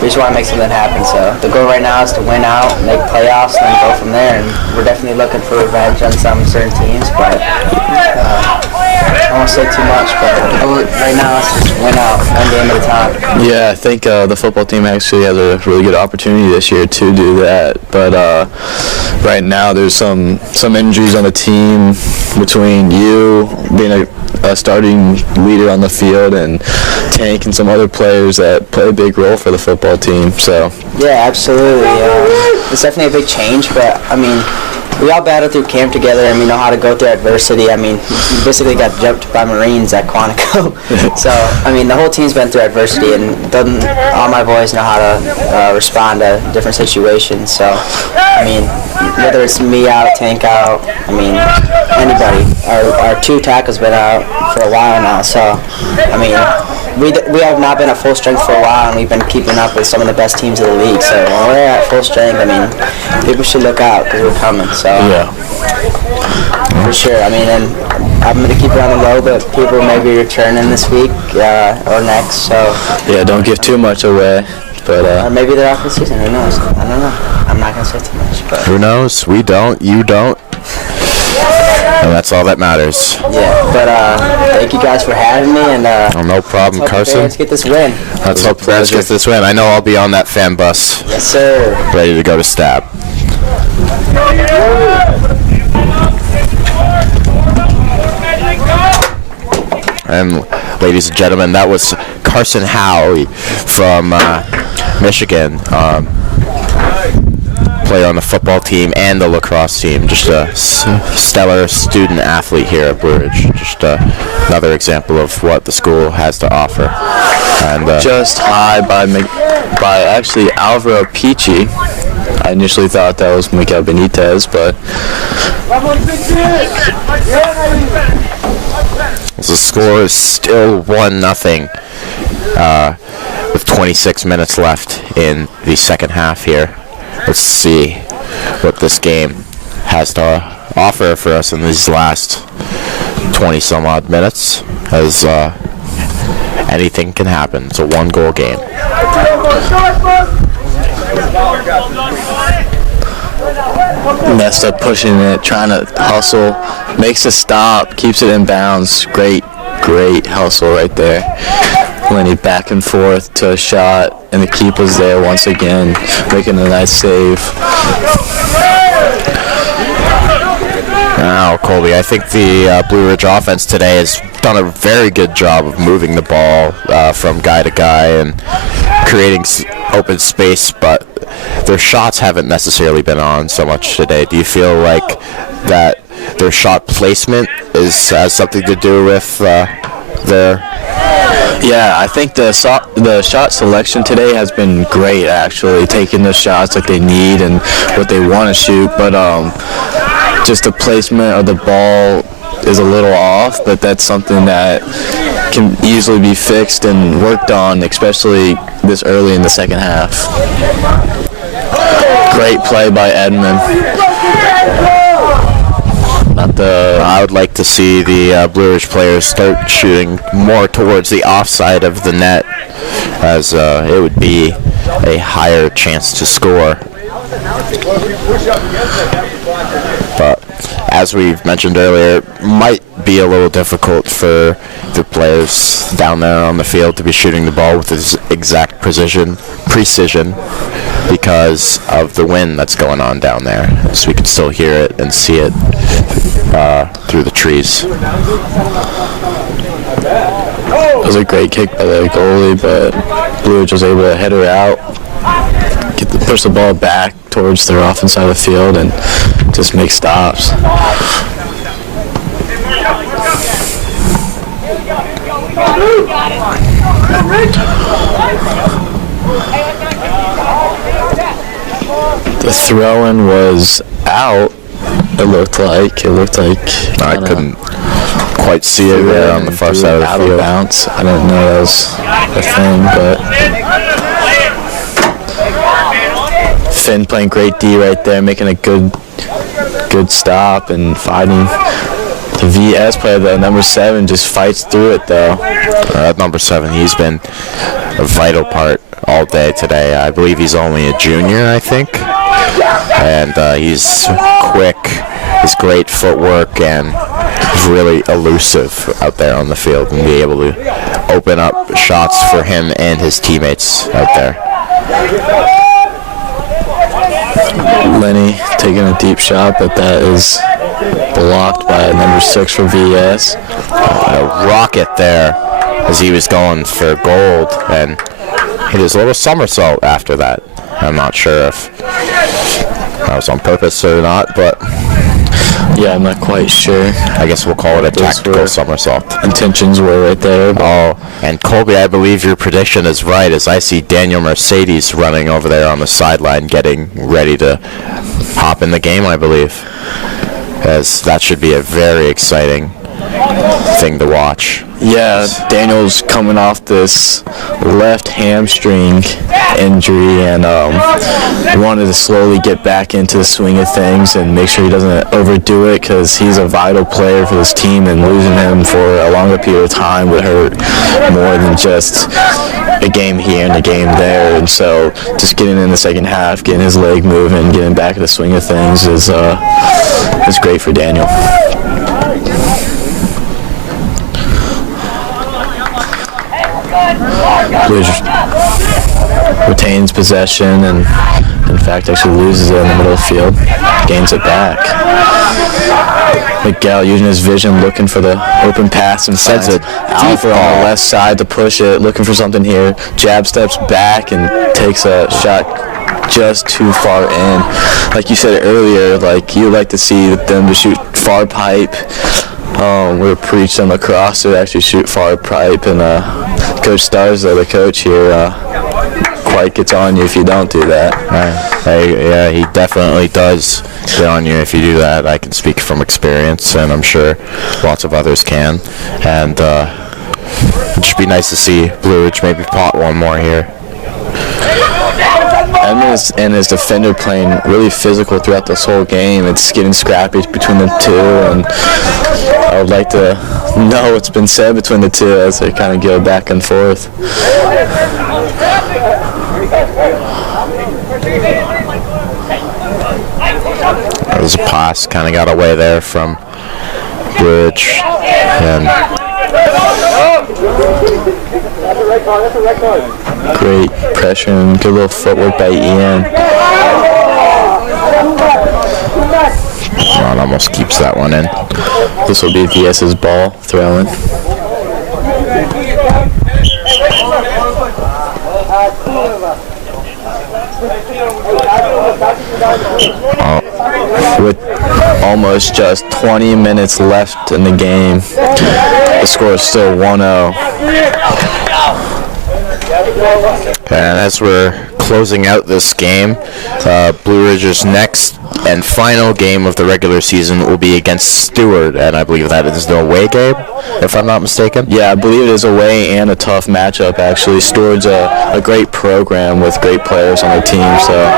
we just want to make something happen. So the goal right now is to win out, make playoffs, and then go from there. And we're definitely looking for revenge on some certain teams, but I don't want to say too much. But right now, let's just win out one game at a time. Yeah, I think the football team actually has a really good opportunity this year to do that. But right now, there's some injuries on the team between you being a starting leader on the field and Tank and some other players that play a big role for the football team. So yeah, absolutely. It's definitely a big change, but I mean, we all battled through camp together, and we know how to go through adversity. I mean, we basically got jumped by Marines at Quantico. So, I mean, the whole team's been through adversity, and all my boys know how to respond to different situations. So, I mean, whether it's me out, Tank out, I mean, anybody. Our two tackles been out for a while now. So, I mean, we have not been at full strength for a while, and we've been keeping up with some of the best teams in the league. So when we're at full strength, I mean, people should look out because we're coming. So yeah, for sure. I mean, and I'm going to keep it on the low, but people may be returning this week or next. So yeah, don't give too much away. But or maybe they're off the season. Who knows? I don't know. I'm not going to say too much. But who knows? We don't. You don't. And that's all that matters. yeah, but thank you guys for having me, and No problem, Carson. Let's get this win. Let's hope the Bears get this win. I know I'll be on that fan bus, Yes, sir. ready to go to Stab. And ladies and gentlemen, that was Carson Howe from Michigan. Player on the football team and the lacrosse team. Just a stellar student athlete here at Blue Ridge. Just another example of what the school has to offer. And just high by actually Alvaro Peachy. I initially thought that was Miguel Benitez, but the score is still 1-0 with 26 minutes left in the second half here. Let's see what this game has to offer for us in these last 20-some-odd minutes, as anything can happen. It's a one-goal game. Messed up pushing it, trying to hustle, makes a stop, keeps it in bounds. Great hustle right there. Lenny back and forth to a shot, and the keeper's there once again, making a nice save. Now, Colby, I think the Blue Ridge offense today has done a very good job of moving the ball from guy to guy and creating open space, but their shots haven't necessarily been on so much today. Do you feel like that their shot placement has something to do with their... Yeah, I think the shot selection today has been great, actually, taking the shots that they need and what they want to shoot, but just the placement of the ball is a little off, but that's something that can easily be fixed and worked on, especially this early in the second half. Great play by Edmund. I would like to see the Blue Ridge players start shooting more towards the offside of the net, as it would be a higher chance to score. But as we've mentioned earlier, it might be a little difficult for the players down there on the field to be shooting the ball with this exact precision because of the wind that's going on down there. So we can still hear it and see it through the trees. It was a great kick by the goalie, but Blue Ridge was able to head her out, push the ball back towards their offense side of the field, and just make stops. The throw-in was out. It looked like. I couldn't quite see it there on the far side of the out field. Of bounce. I didn't know that was a thing, but Finn playing great D right there, making a good stop and fighting. The VES player, though, number 7, just fights through it, though. Number 7, he's been a vital part all day today. I believe he's only a junior, I think. And he's quick, his great footwork, and he's really elusive out there on the field and be able to open up shots for him and his teammates out there. Lenny taking a deep shot, but that is blocked by number 6 for VES. A rocket there as he was going for gold and hit his little somersault after that. I'm not sure if that was on purpose or not, but yeah, I'm not quite sure. I guess we'll call it a tactical somersault. Intentions were right there. Oh, and Colby, I believe your prediction is right, as I see Daniel Mercedes running over there on the sideline getting ready to hop in the game, I believe. As that should be a very exciting thing to watch. Yeah, Daniel's coming off this left hamstring injury and wanted to slowly get back into the swing of things and make sure he doesn't overdo it, because he's a vital player for this team, and losing him for a longer period of time would hurt more than just a game here and a game there. And so just getting in the second half, getting his leg moving, getting back in the swing of things is great for Daniel. Blues retains possession and, in fact, actually loses it in the middle of the field, gains it back. Miguel using his vision, looking for the open pass, and sends it Alfred on the left side to push it, looking for something here. Jab steps back and takes a shot just too far in. Like you said earlier, like you like to see them to shoot far pipe. We're preached on lacrosse to actually shoot far pipe, and Coach Stars, the coach here, quite gets on you if you don't do that. Yeah, he definitely does get on you if you do that. I can speak from experience, and I'm sure lots of others can. And it'd just be nice to see Blue Ridge maybe pot one more here. Edmonds and his defender playing really physical throughout this whole game. It's getting scrappy between the two, and I would like to know what's been said between the two as they kind of go back and forth. There was a pass, kind of got away there from Bridge, and great pressure and good little footwork by Ian. Ron almost keeps that one in. This will be VS's ball throwing. With almost just 20 minutes left in the game, the score is still 1-0. And as we're closing out this game, Blue Ridge's next and final game of the regular season will be against Stewart, and I believe that is the away game, if I'm not mistaken. Yeah, I believe it is away and a tough matchup, actually. Stewart's a great program with great players on their team, so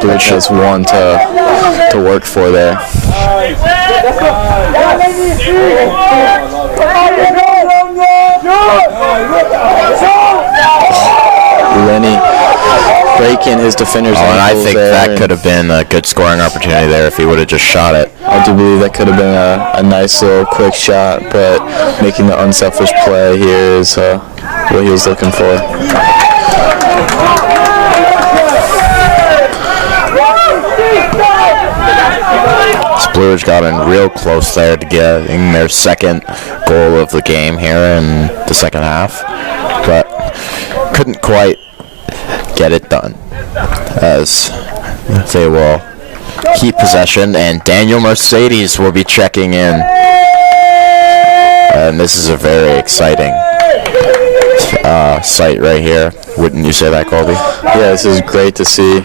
Blue Ridge has one to work for there. Lenny breaking his defender's and I ankles think there, that could have been a good scoring opportunity there if he would have just shot it. I do believe that could have been a nice little quick shot, but making the unselfish play here is what he was looking for. Blue Ridge got in real close there to getting their second goal of the game here in the second half, but couldn't quite get it done, as they will keep possession, and Daniel Mercedes will be checking in, and this is a very exciting sight right here. Wouldn't you say that, Colby? Yeah, this is great to see,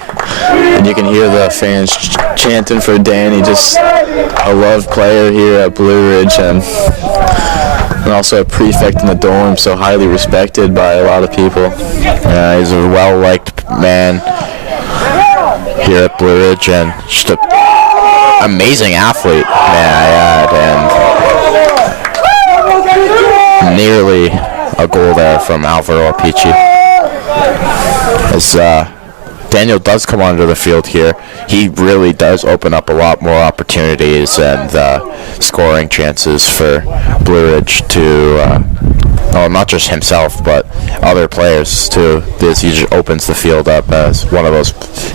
and you can hear the fans chanting for Danny, just a loved player here at Blue Ridge, and also a prefect in the dorm, so highly respected by a lot of people. Yeah, he's a well-liked man here at Blue Ridge, and just an amazing athlete, may I add, and nearly a goal there from Alvaro Apici. As Daniel does come onto the field here, he really does open up a lot more opportunities and scoring chances for Blue Ridge to, not just himself, but other players too. He just opens the field up as one of those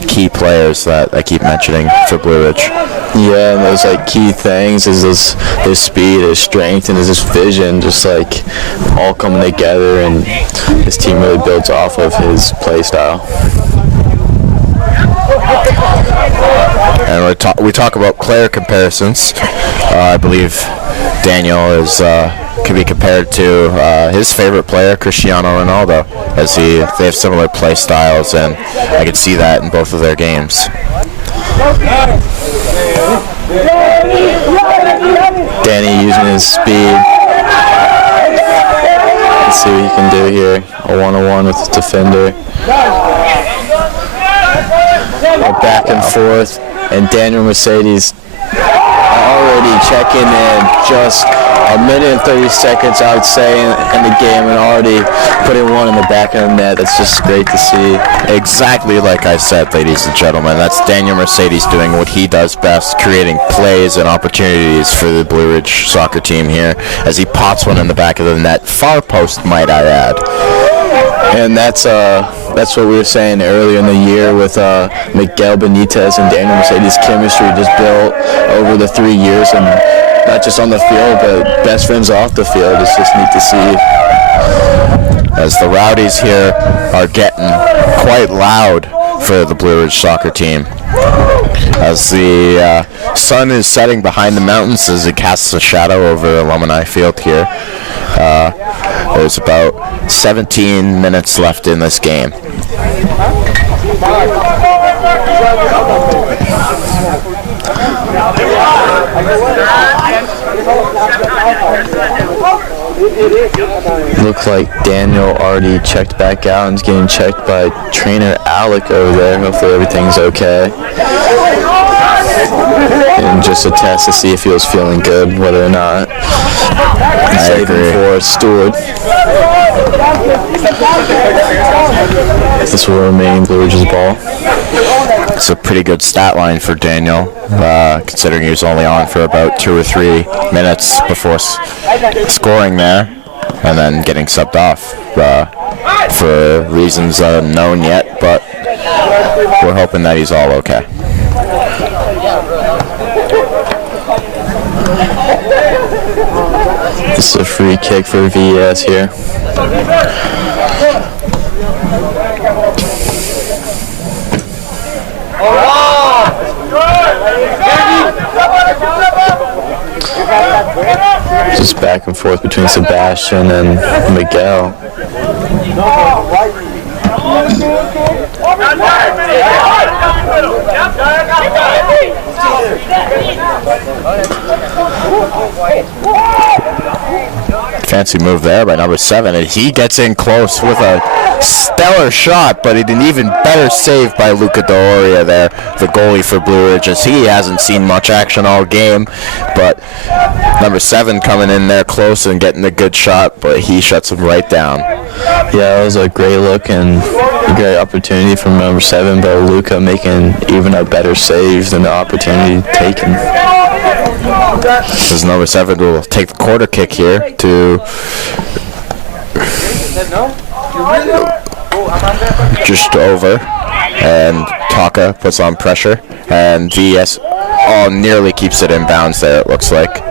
key players that I keep mentioning for Blue Ridge. Yeah, and those key things is his speed, his strength, and his vision, just all coming together, and his team really builds off of his play style. And we talk about player comparisons. I believe Daniel can be compared to his favorite player, Cristiano Ronaldo, as they have similar play styles, and I could see that in both of their games. Danny using his speed. Let's see what he can do here. A one-on-one with the defender. Back and forth, and Daniel Mercedes already checking in just a minute and 30 seconds, I would say, in the game, and already putting one in the back of the net. That's just great to see. Exactly like I said, ladies and gentlemen, that's Daniel Mercedes doing what he does best, creating plays and opportunities for the Blue Ridge soccer team here, as he pots one in the back of the net, far post, might I add. And that's what we were saying earlier in the year with Miguel Benitez and Daniel Mercedes' chemistry just built over the 3 years, and not just on the field, but best friends off the field. It's just neat to see. As the Rowdies here are getting quite loud for the Blue Ridge soccer team. As the sun is setting behind the mountains as it casts a shadow over Alumni Field here. There's about 17 minutes left in this game. Looks like Daniel already checked back out and is getting checked by trainer Alec over there. Hopefully everything's okay. And and just a test to see if he was feeling good, whether or not I agree. For Stewart. This will remain Blue Ridge's ball. It's a pretty good stat line for Daniel, considering he was only on for about 2 or 3 minutes before scoring there, and then getting subbed off for reasons unknown yet, but we're hoping that he's all okay. This is a free kick for VES here. Just back and forth between Sebastian and Miguel. Fancy move there by number 7, and he gets in close with a stellar shot, but an even better save by Luca D'Oria there, the goalie for Blue Ridge, as he hasn't seen much action all game, but number 7 coming in there close and getting a good shot, but he shuts him right down. Yeah, it was a great look and a great opportunity from number 7, but Luca making even a better save than the opportunity taken. As number 7 will take the quarter kick here to just over, and Taka puts on pressure, and VES nearly keeps it in bounds there, it looks like.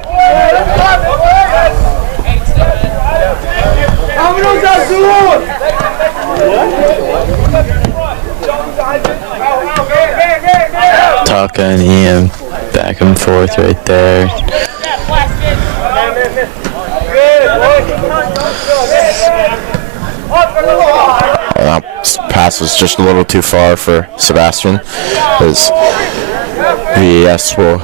Taka and Ian back and forth right there. That pass was just a little too far for Sebastian, as VES will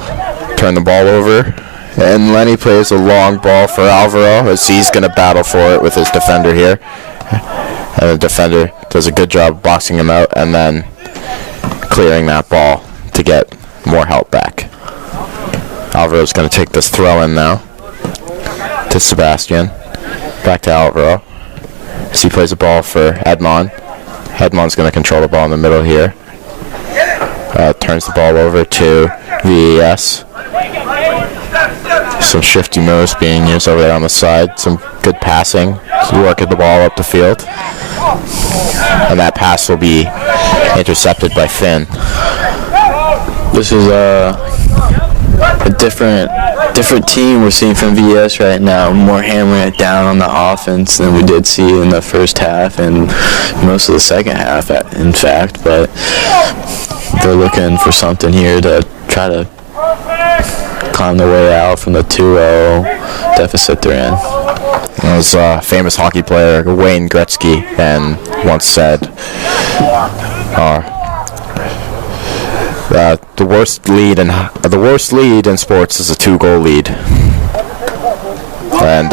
turn the ball over, and Lenny plays a long ball for Alvaro, as he's going to battle for it with his defender here, and the defender does a good job boxing him out and then clearing that ball to get more help back. Alvaro's going to take this throw in now to Sebastian. Back to Alvaro. So he plays a ball for Edmond. Edmond's going to control the ball in the middle here. Turns the ball over to VES. Some shifty moves being used over there on the side. Some good passing. Working the ball up the field. And that pass will be intercepted by Finn. This is a different team we're seeing from VES right now. More hammering it down on the offense than we did see in the first half and most of the second half, in fact. But they're looking for something here to try to climb their way out from the 2-0 deficit they're in. It was a famous hockey player, Wayne Gretzky, and once said, the worst lead in sports is a 2-goal lead, and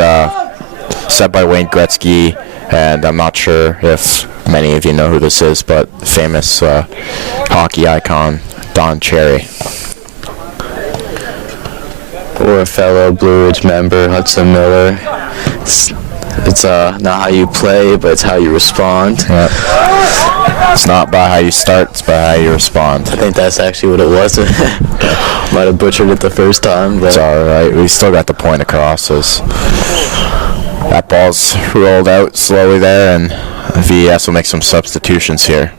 said by Wayne Gretzky. And I'm not sure if many of you know who this is, but famous hockey icon Don Cherry, or a fellow Blue Ridge member, Hudson Miller. It's not how you play, but it's how you respond. Yep. It's not by how you start, it's by how you respond. I think that's actually what it was. Might have butchered it the first time, but it's alright. We still got the point across. As that ball's rolled out slowly there, and VES will make some substitutions here.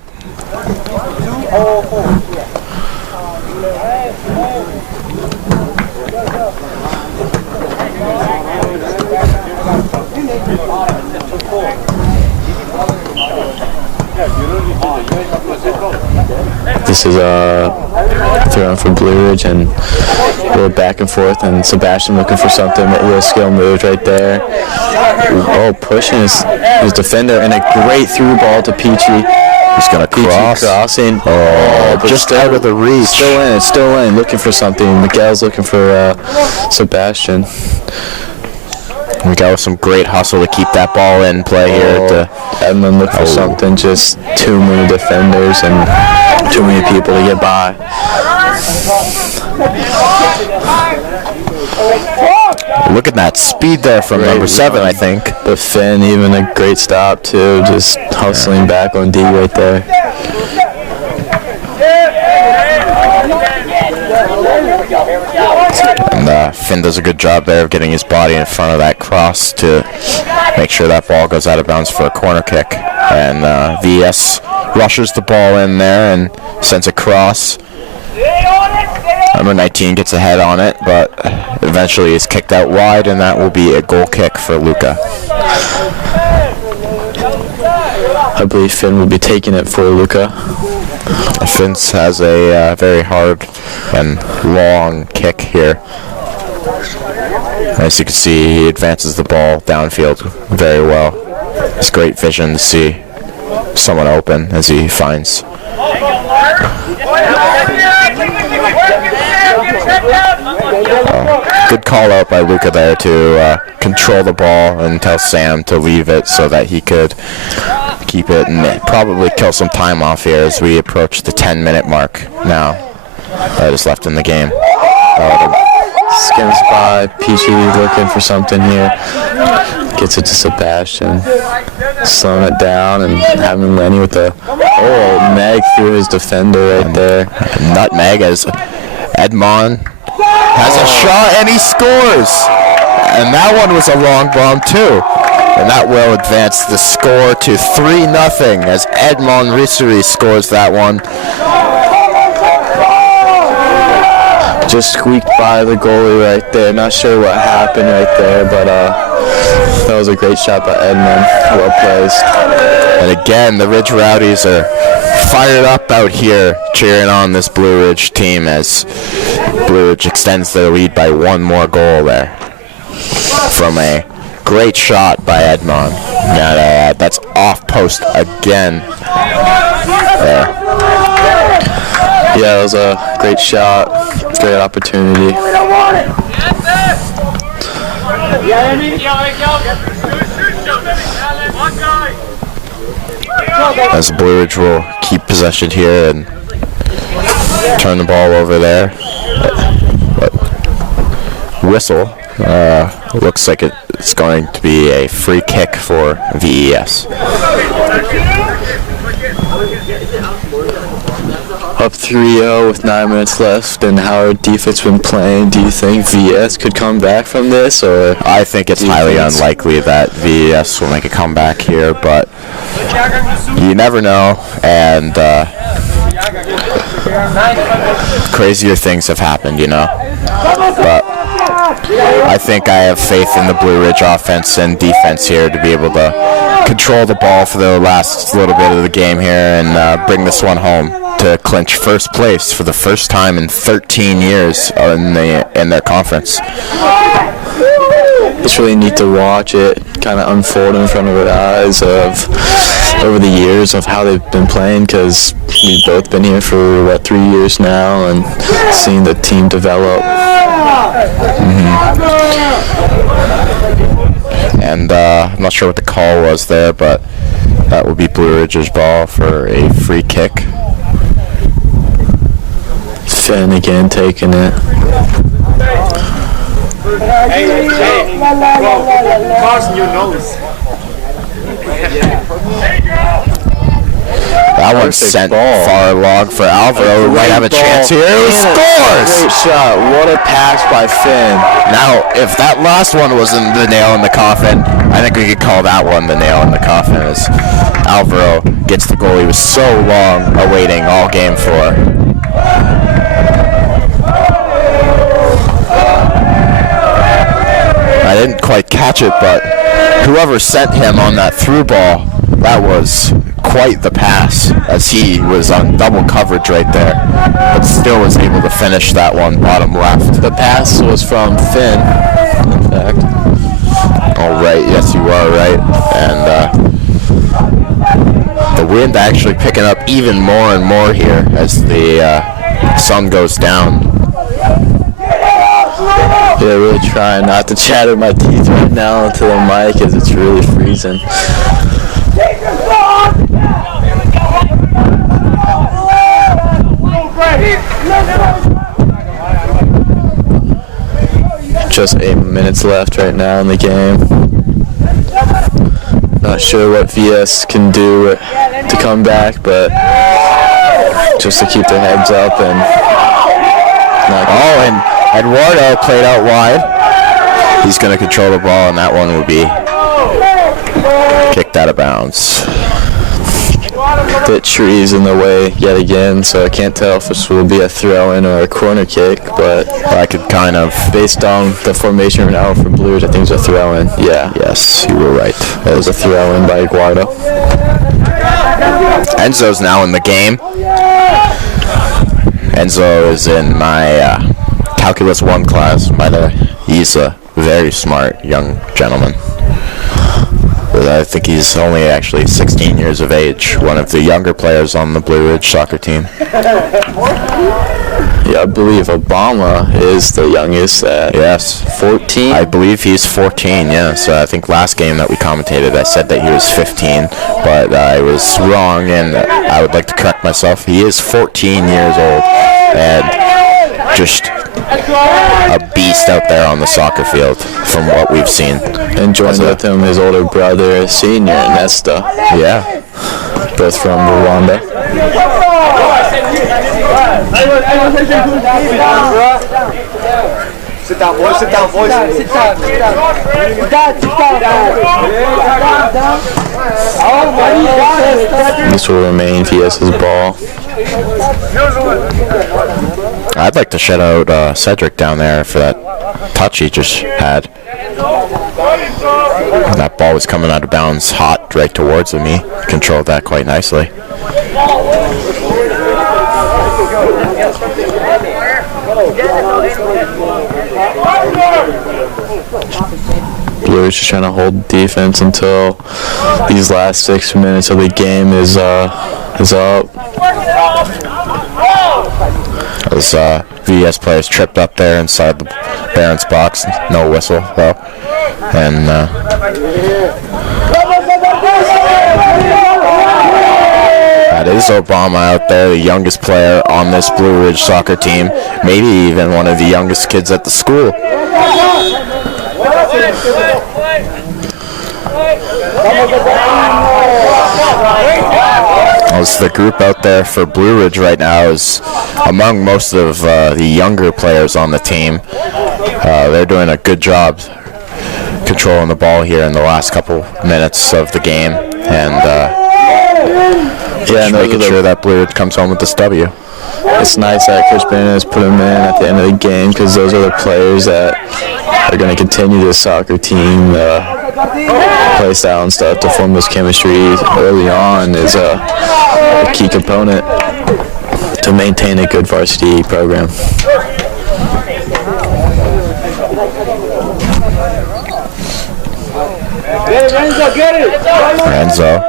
This is a throw for Blue Ridge, and a little back and forth, and Sebastian looking for something. A real skill move right there. Oh, pushing his defender, and a great through ball to Peachy. He's going to cross. Crossing. Oh, just still, out of the reach. Still in, looking for something. Miguel's looking for Sebastian. Miguel with some great hustle to keep that ball in play here. Edmund look for something. Just too many defenders and too many people to get by. Look at that speed there from number 7, I think. But Finn, even a great stop too, just hustling back on D right there. And Finn does a good job there of getting his body in front of that cross to make sure that ball goes out of bounds for a corner kick. And VES rushes the ball in there and sends a cross. Number 19 gets a head on it, but eventually is kicked out wide, and that will be a goal kick for Luca. I believe Finn will be taking it for Luca. Finn has a very hard and long kick here. As you can see, he advances the ball downfield very well. It's great vision to see someone open as he finds. Good call out by Luca there to control the ball and tell Sam to leave it so that he could keep it and probably kill some time off here as we approach the 10-minute mark now that is left in the game. Skims by, Peachy looking for something here. Gets it to Sebastian. Slowing it down and having Lenny with the Meg through his defender right there. Nutmeg as Edmond has a shot and he scores. And that one was a long bomb too. And that will advance the score to 3-0 as Edmond Rissery scores that one. Just squeaked by the goalie right there. Not sure what happened right there, but that was a great shot by Edmond. Well placed. And again, the Ridge Rowdies are fired up out here cheering on this Blue Ridge team as Blue Ridge extends their lead by one more goal there from a great shot by Edmond. That's off post again there. Yeah, it was a great shot, great opportunity. As Blue Ridge will keep possession here and turn the ball over there. But whistle. Looks like it's going to be a free kick for VES. Up 3-0 with 9 minutes left, and how our defense been playing. Do you think VES could come back from this, or? I think it's highly unlikely that VES will make a comeback here, but you never know, and crazier things have happened, you know. But I think I have faith in the Blue Ridge offense and defense here to be able to control the ball for the last little bit of the game here and bring this one home to clinch first place for the first time in 13 years in their conference. It's really neat to watch it kind of unfold in front of our eyes of over the years of how they've been playing, because we've both been here for 3 years now and seeing the team develop. And I'm not sure what the call was there, but that will be Blue Ridge's ball for a free kick. Finn again taking it. Carson, your nose. That one's sent far along for Alvaro, who might have a chance here. He scores! Great shot. What a pass by Finn. Now, if that last one wasn't the nail in the coffin, I think we could call that one the nail in the coffin, as Alvaro gets the goal he was so long awaiting all game for. I didn't quite catch it, but whoever sent him on that through ball, that was quite the pass, as he was on double coverage right there, but still was able to finish that one bottom left. The pass was from Finn, in fact. All right, yes, you are right. And the wind actually picking up even more and more here as the sun goes down. Yeah, really trying not to chatter my teeth right now into the mic as it's really freezing. just 8 minutes left right now in the game. Not sure what VES can do to come back, but just to keep their heads up and and Eduardo played out wide. He's going to control the ball, and that one will be kicked out of bounds. The trees in the way yet again, so I can't tell if this will be a throw-in or a corner kick, but I could kind of, based on the formation right now for Blues, I think it's a throw-in. Yeah. Yes, you were right. It was a throw-in by Eduardo. Enzo's now in the game. Enzo is in my Calculus 1 class. He's a very smart young gentleman. I think he's only actually 16 years of age, one of the younger players on the Blue Ridge soccer team. Yeah, I believe Obama is the youngest at 14. I believe he's 14, yes. I think last game that we commentated, I said that he was 15, but I was wrong, and I would like to correct myself. He is 14 years old, and just a beast out there on the soccer field from what we've seen. And joined with him his older brother, senior, Nesta. Yeah. Both from Rwanda. Sit down, boys. Sit down, boys. This will remain VS's ball. I'd like to shout out Cedric down there for that touch he just had. That ball was coming out of bounds hot right towards him. He controlled that quite nicely. Blues just trying to hold defense until these last 6 minutes of the game is up. Those VES players tripped up there inside the Barons box. No whistle, though. And that is Obama out there, the youngest player on this Blue Ridge soccer team. Maybe even one of the youngest kids at the school. As the group out there for Blue Ridge right now is among most of the younger players on the team. They're doing a good job controlling the ball here in the last couple minutes of the game, and making sure that Blue Ridge comes home with this W. It's nice that Coach Bannon has put them in at the end of the game, because those are the players that are going to continue this soccer team play style and stuff to form this chemistry early on is a key component to maintain a good varsity program. Enzo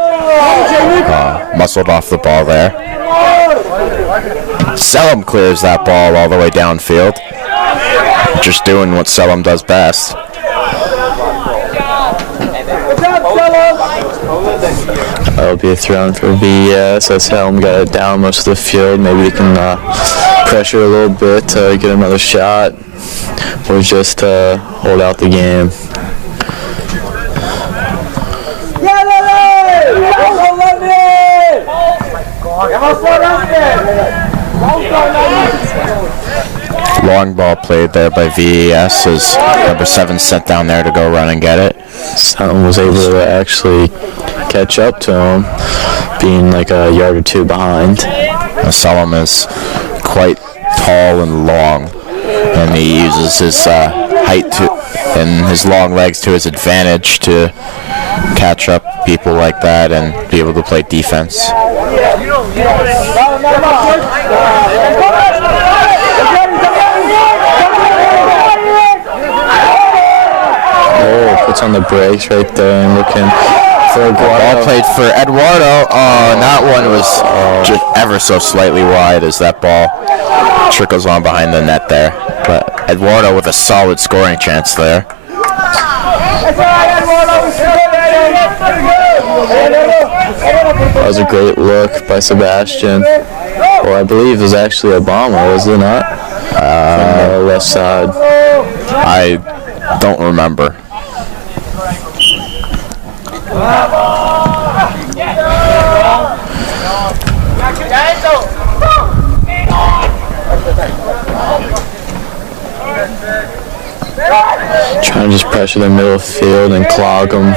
muscled off the ball there. Selim clears that ball all the way downfield. Just doing what Selim does best. That'll be a throw for VES. As Helm got it down most of the field. Maybe they can pressure a little bit to get another shot, or just hold out the game. Long ball played there by VES as number 7 sent down there to go run and get it. Someone was able to actually catch up to him, being like a yard or two behind. Selim is quite tall and long, and he uses his height and his long legs to his advantage to catch up people like that and be able to play defense. Puts on the brakes right there and looking for Eduardo. Ball played for Eduardo. Oh, and that one was just ever so slightly wide as that ball trickles on behind the net there. But Eduardo with a solid scoring chance there. That was a great look by Sebastian. Well, I believe it was actually Obama, was it not? From the left side. don't remember. Trying to just pressure the middle of the field and clog them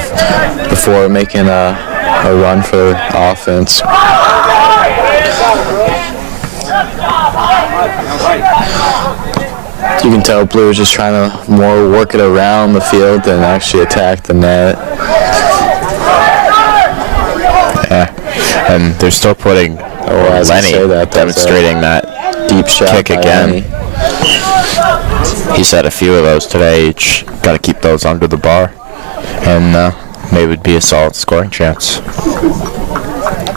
before making a run for offense. You can tell Blue is just trying to more work it around the field than actually attack the net. Yeah, and they're still putting Lenny demonstrating that deep shot kick again. Lenny. He's had a few of those today. Each got to keep those under the bar, and maybe it'd be a solid scoring chance.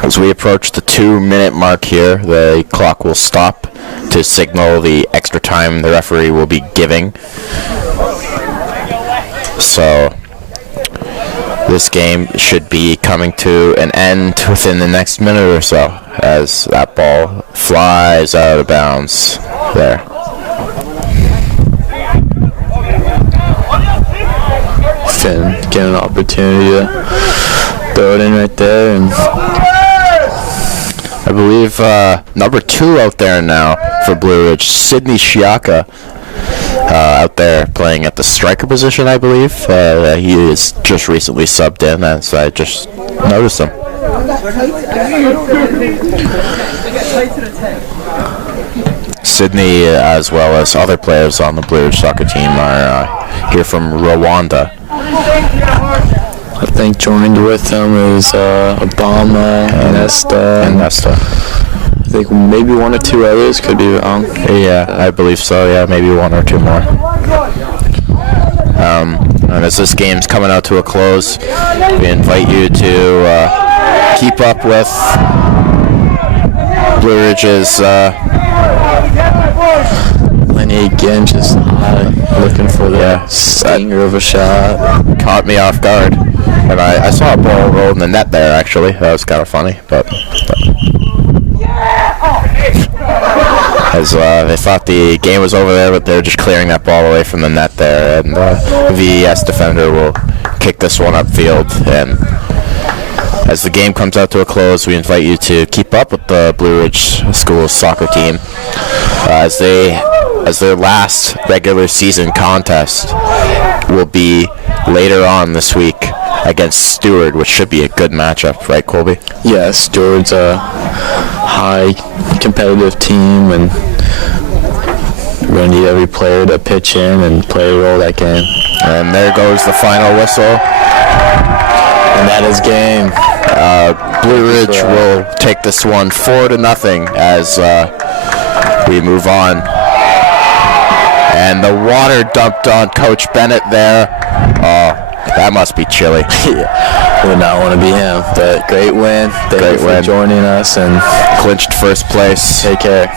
As we approach the 2-minute mark here, the clock will stop to signal the extra time the referee will be giving. So this game should be coming to an end within the next minute or so, as that ball flies out of bounds there. Finn getting an opportunity to throw it in right there, and I believe number 2 out there now for Blue Ridge, Sidney Shiaka, out there playing at the striker position, I believe. He is just recently subbed in, as I just noticed him. Sydney, as well as other players on the Blue Ridge soccer team, are here from Rwanda. I think joined with them is Obama, Nesta. I think maybe 1 or 2 others, could be wrong. Yeah, I believe so. Yeah, maybe 1 or 2 more. And as this game's coming out to a close, we invite you to keep up with Blue Ridge's Lenny again, just looking for the stinger of a shot. Caught me off guard, and I saw a ball roll in the net there. Actually, that was kind of funny, but as they thought the game was over there, but they're just clearing that ball away from the net there, and the VES defender will kick this one upfield. And as the game comes out to a close, we invite you to keep up with the Blue Ridge School's soccer team as their last regular season contest will be later on this week against Stewart, which should be a good matchup, right, Colby? Yeah, Stewart's a high competitive team, and we're going to need every player to pitch in and play a role that game. And there goes the final whistle. And that is game. Blue Ridge will take this one 4-0 as we move on. And the water dumped on Coach Bennett there. Oh, that must be chilly. Yeah, would not want to be him. But great win. Thank you for joining us and clinched first place. Take care.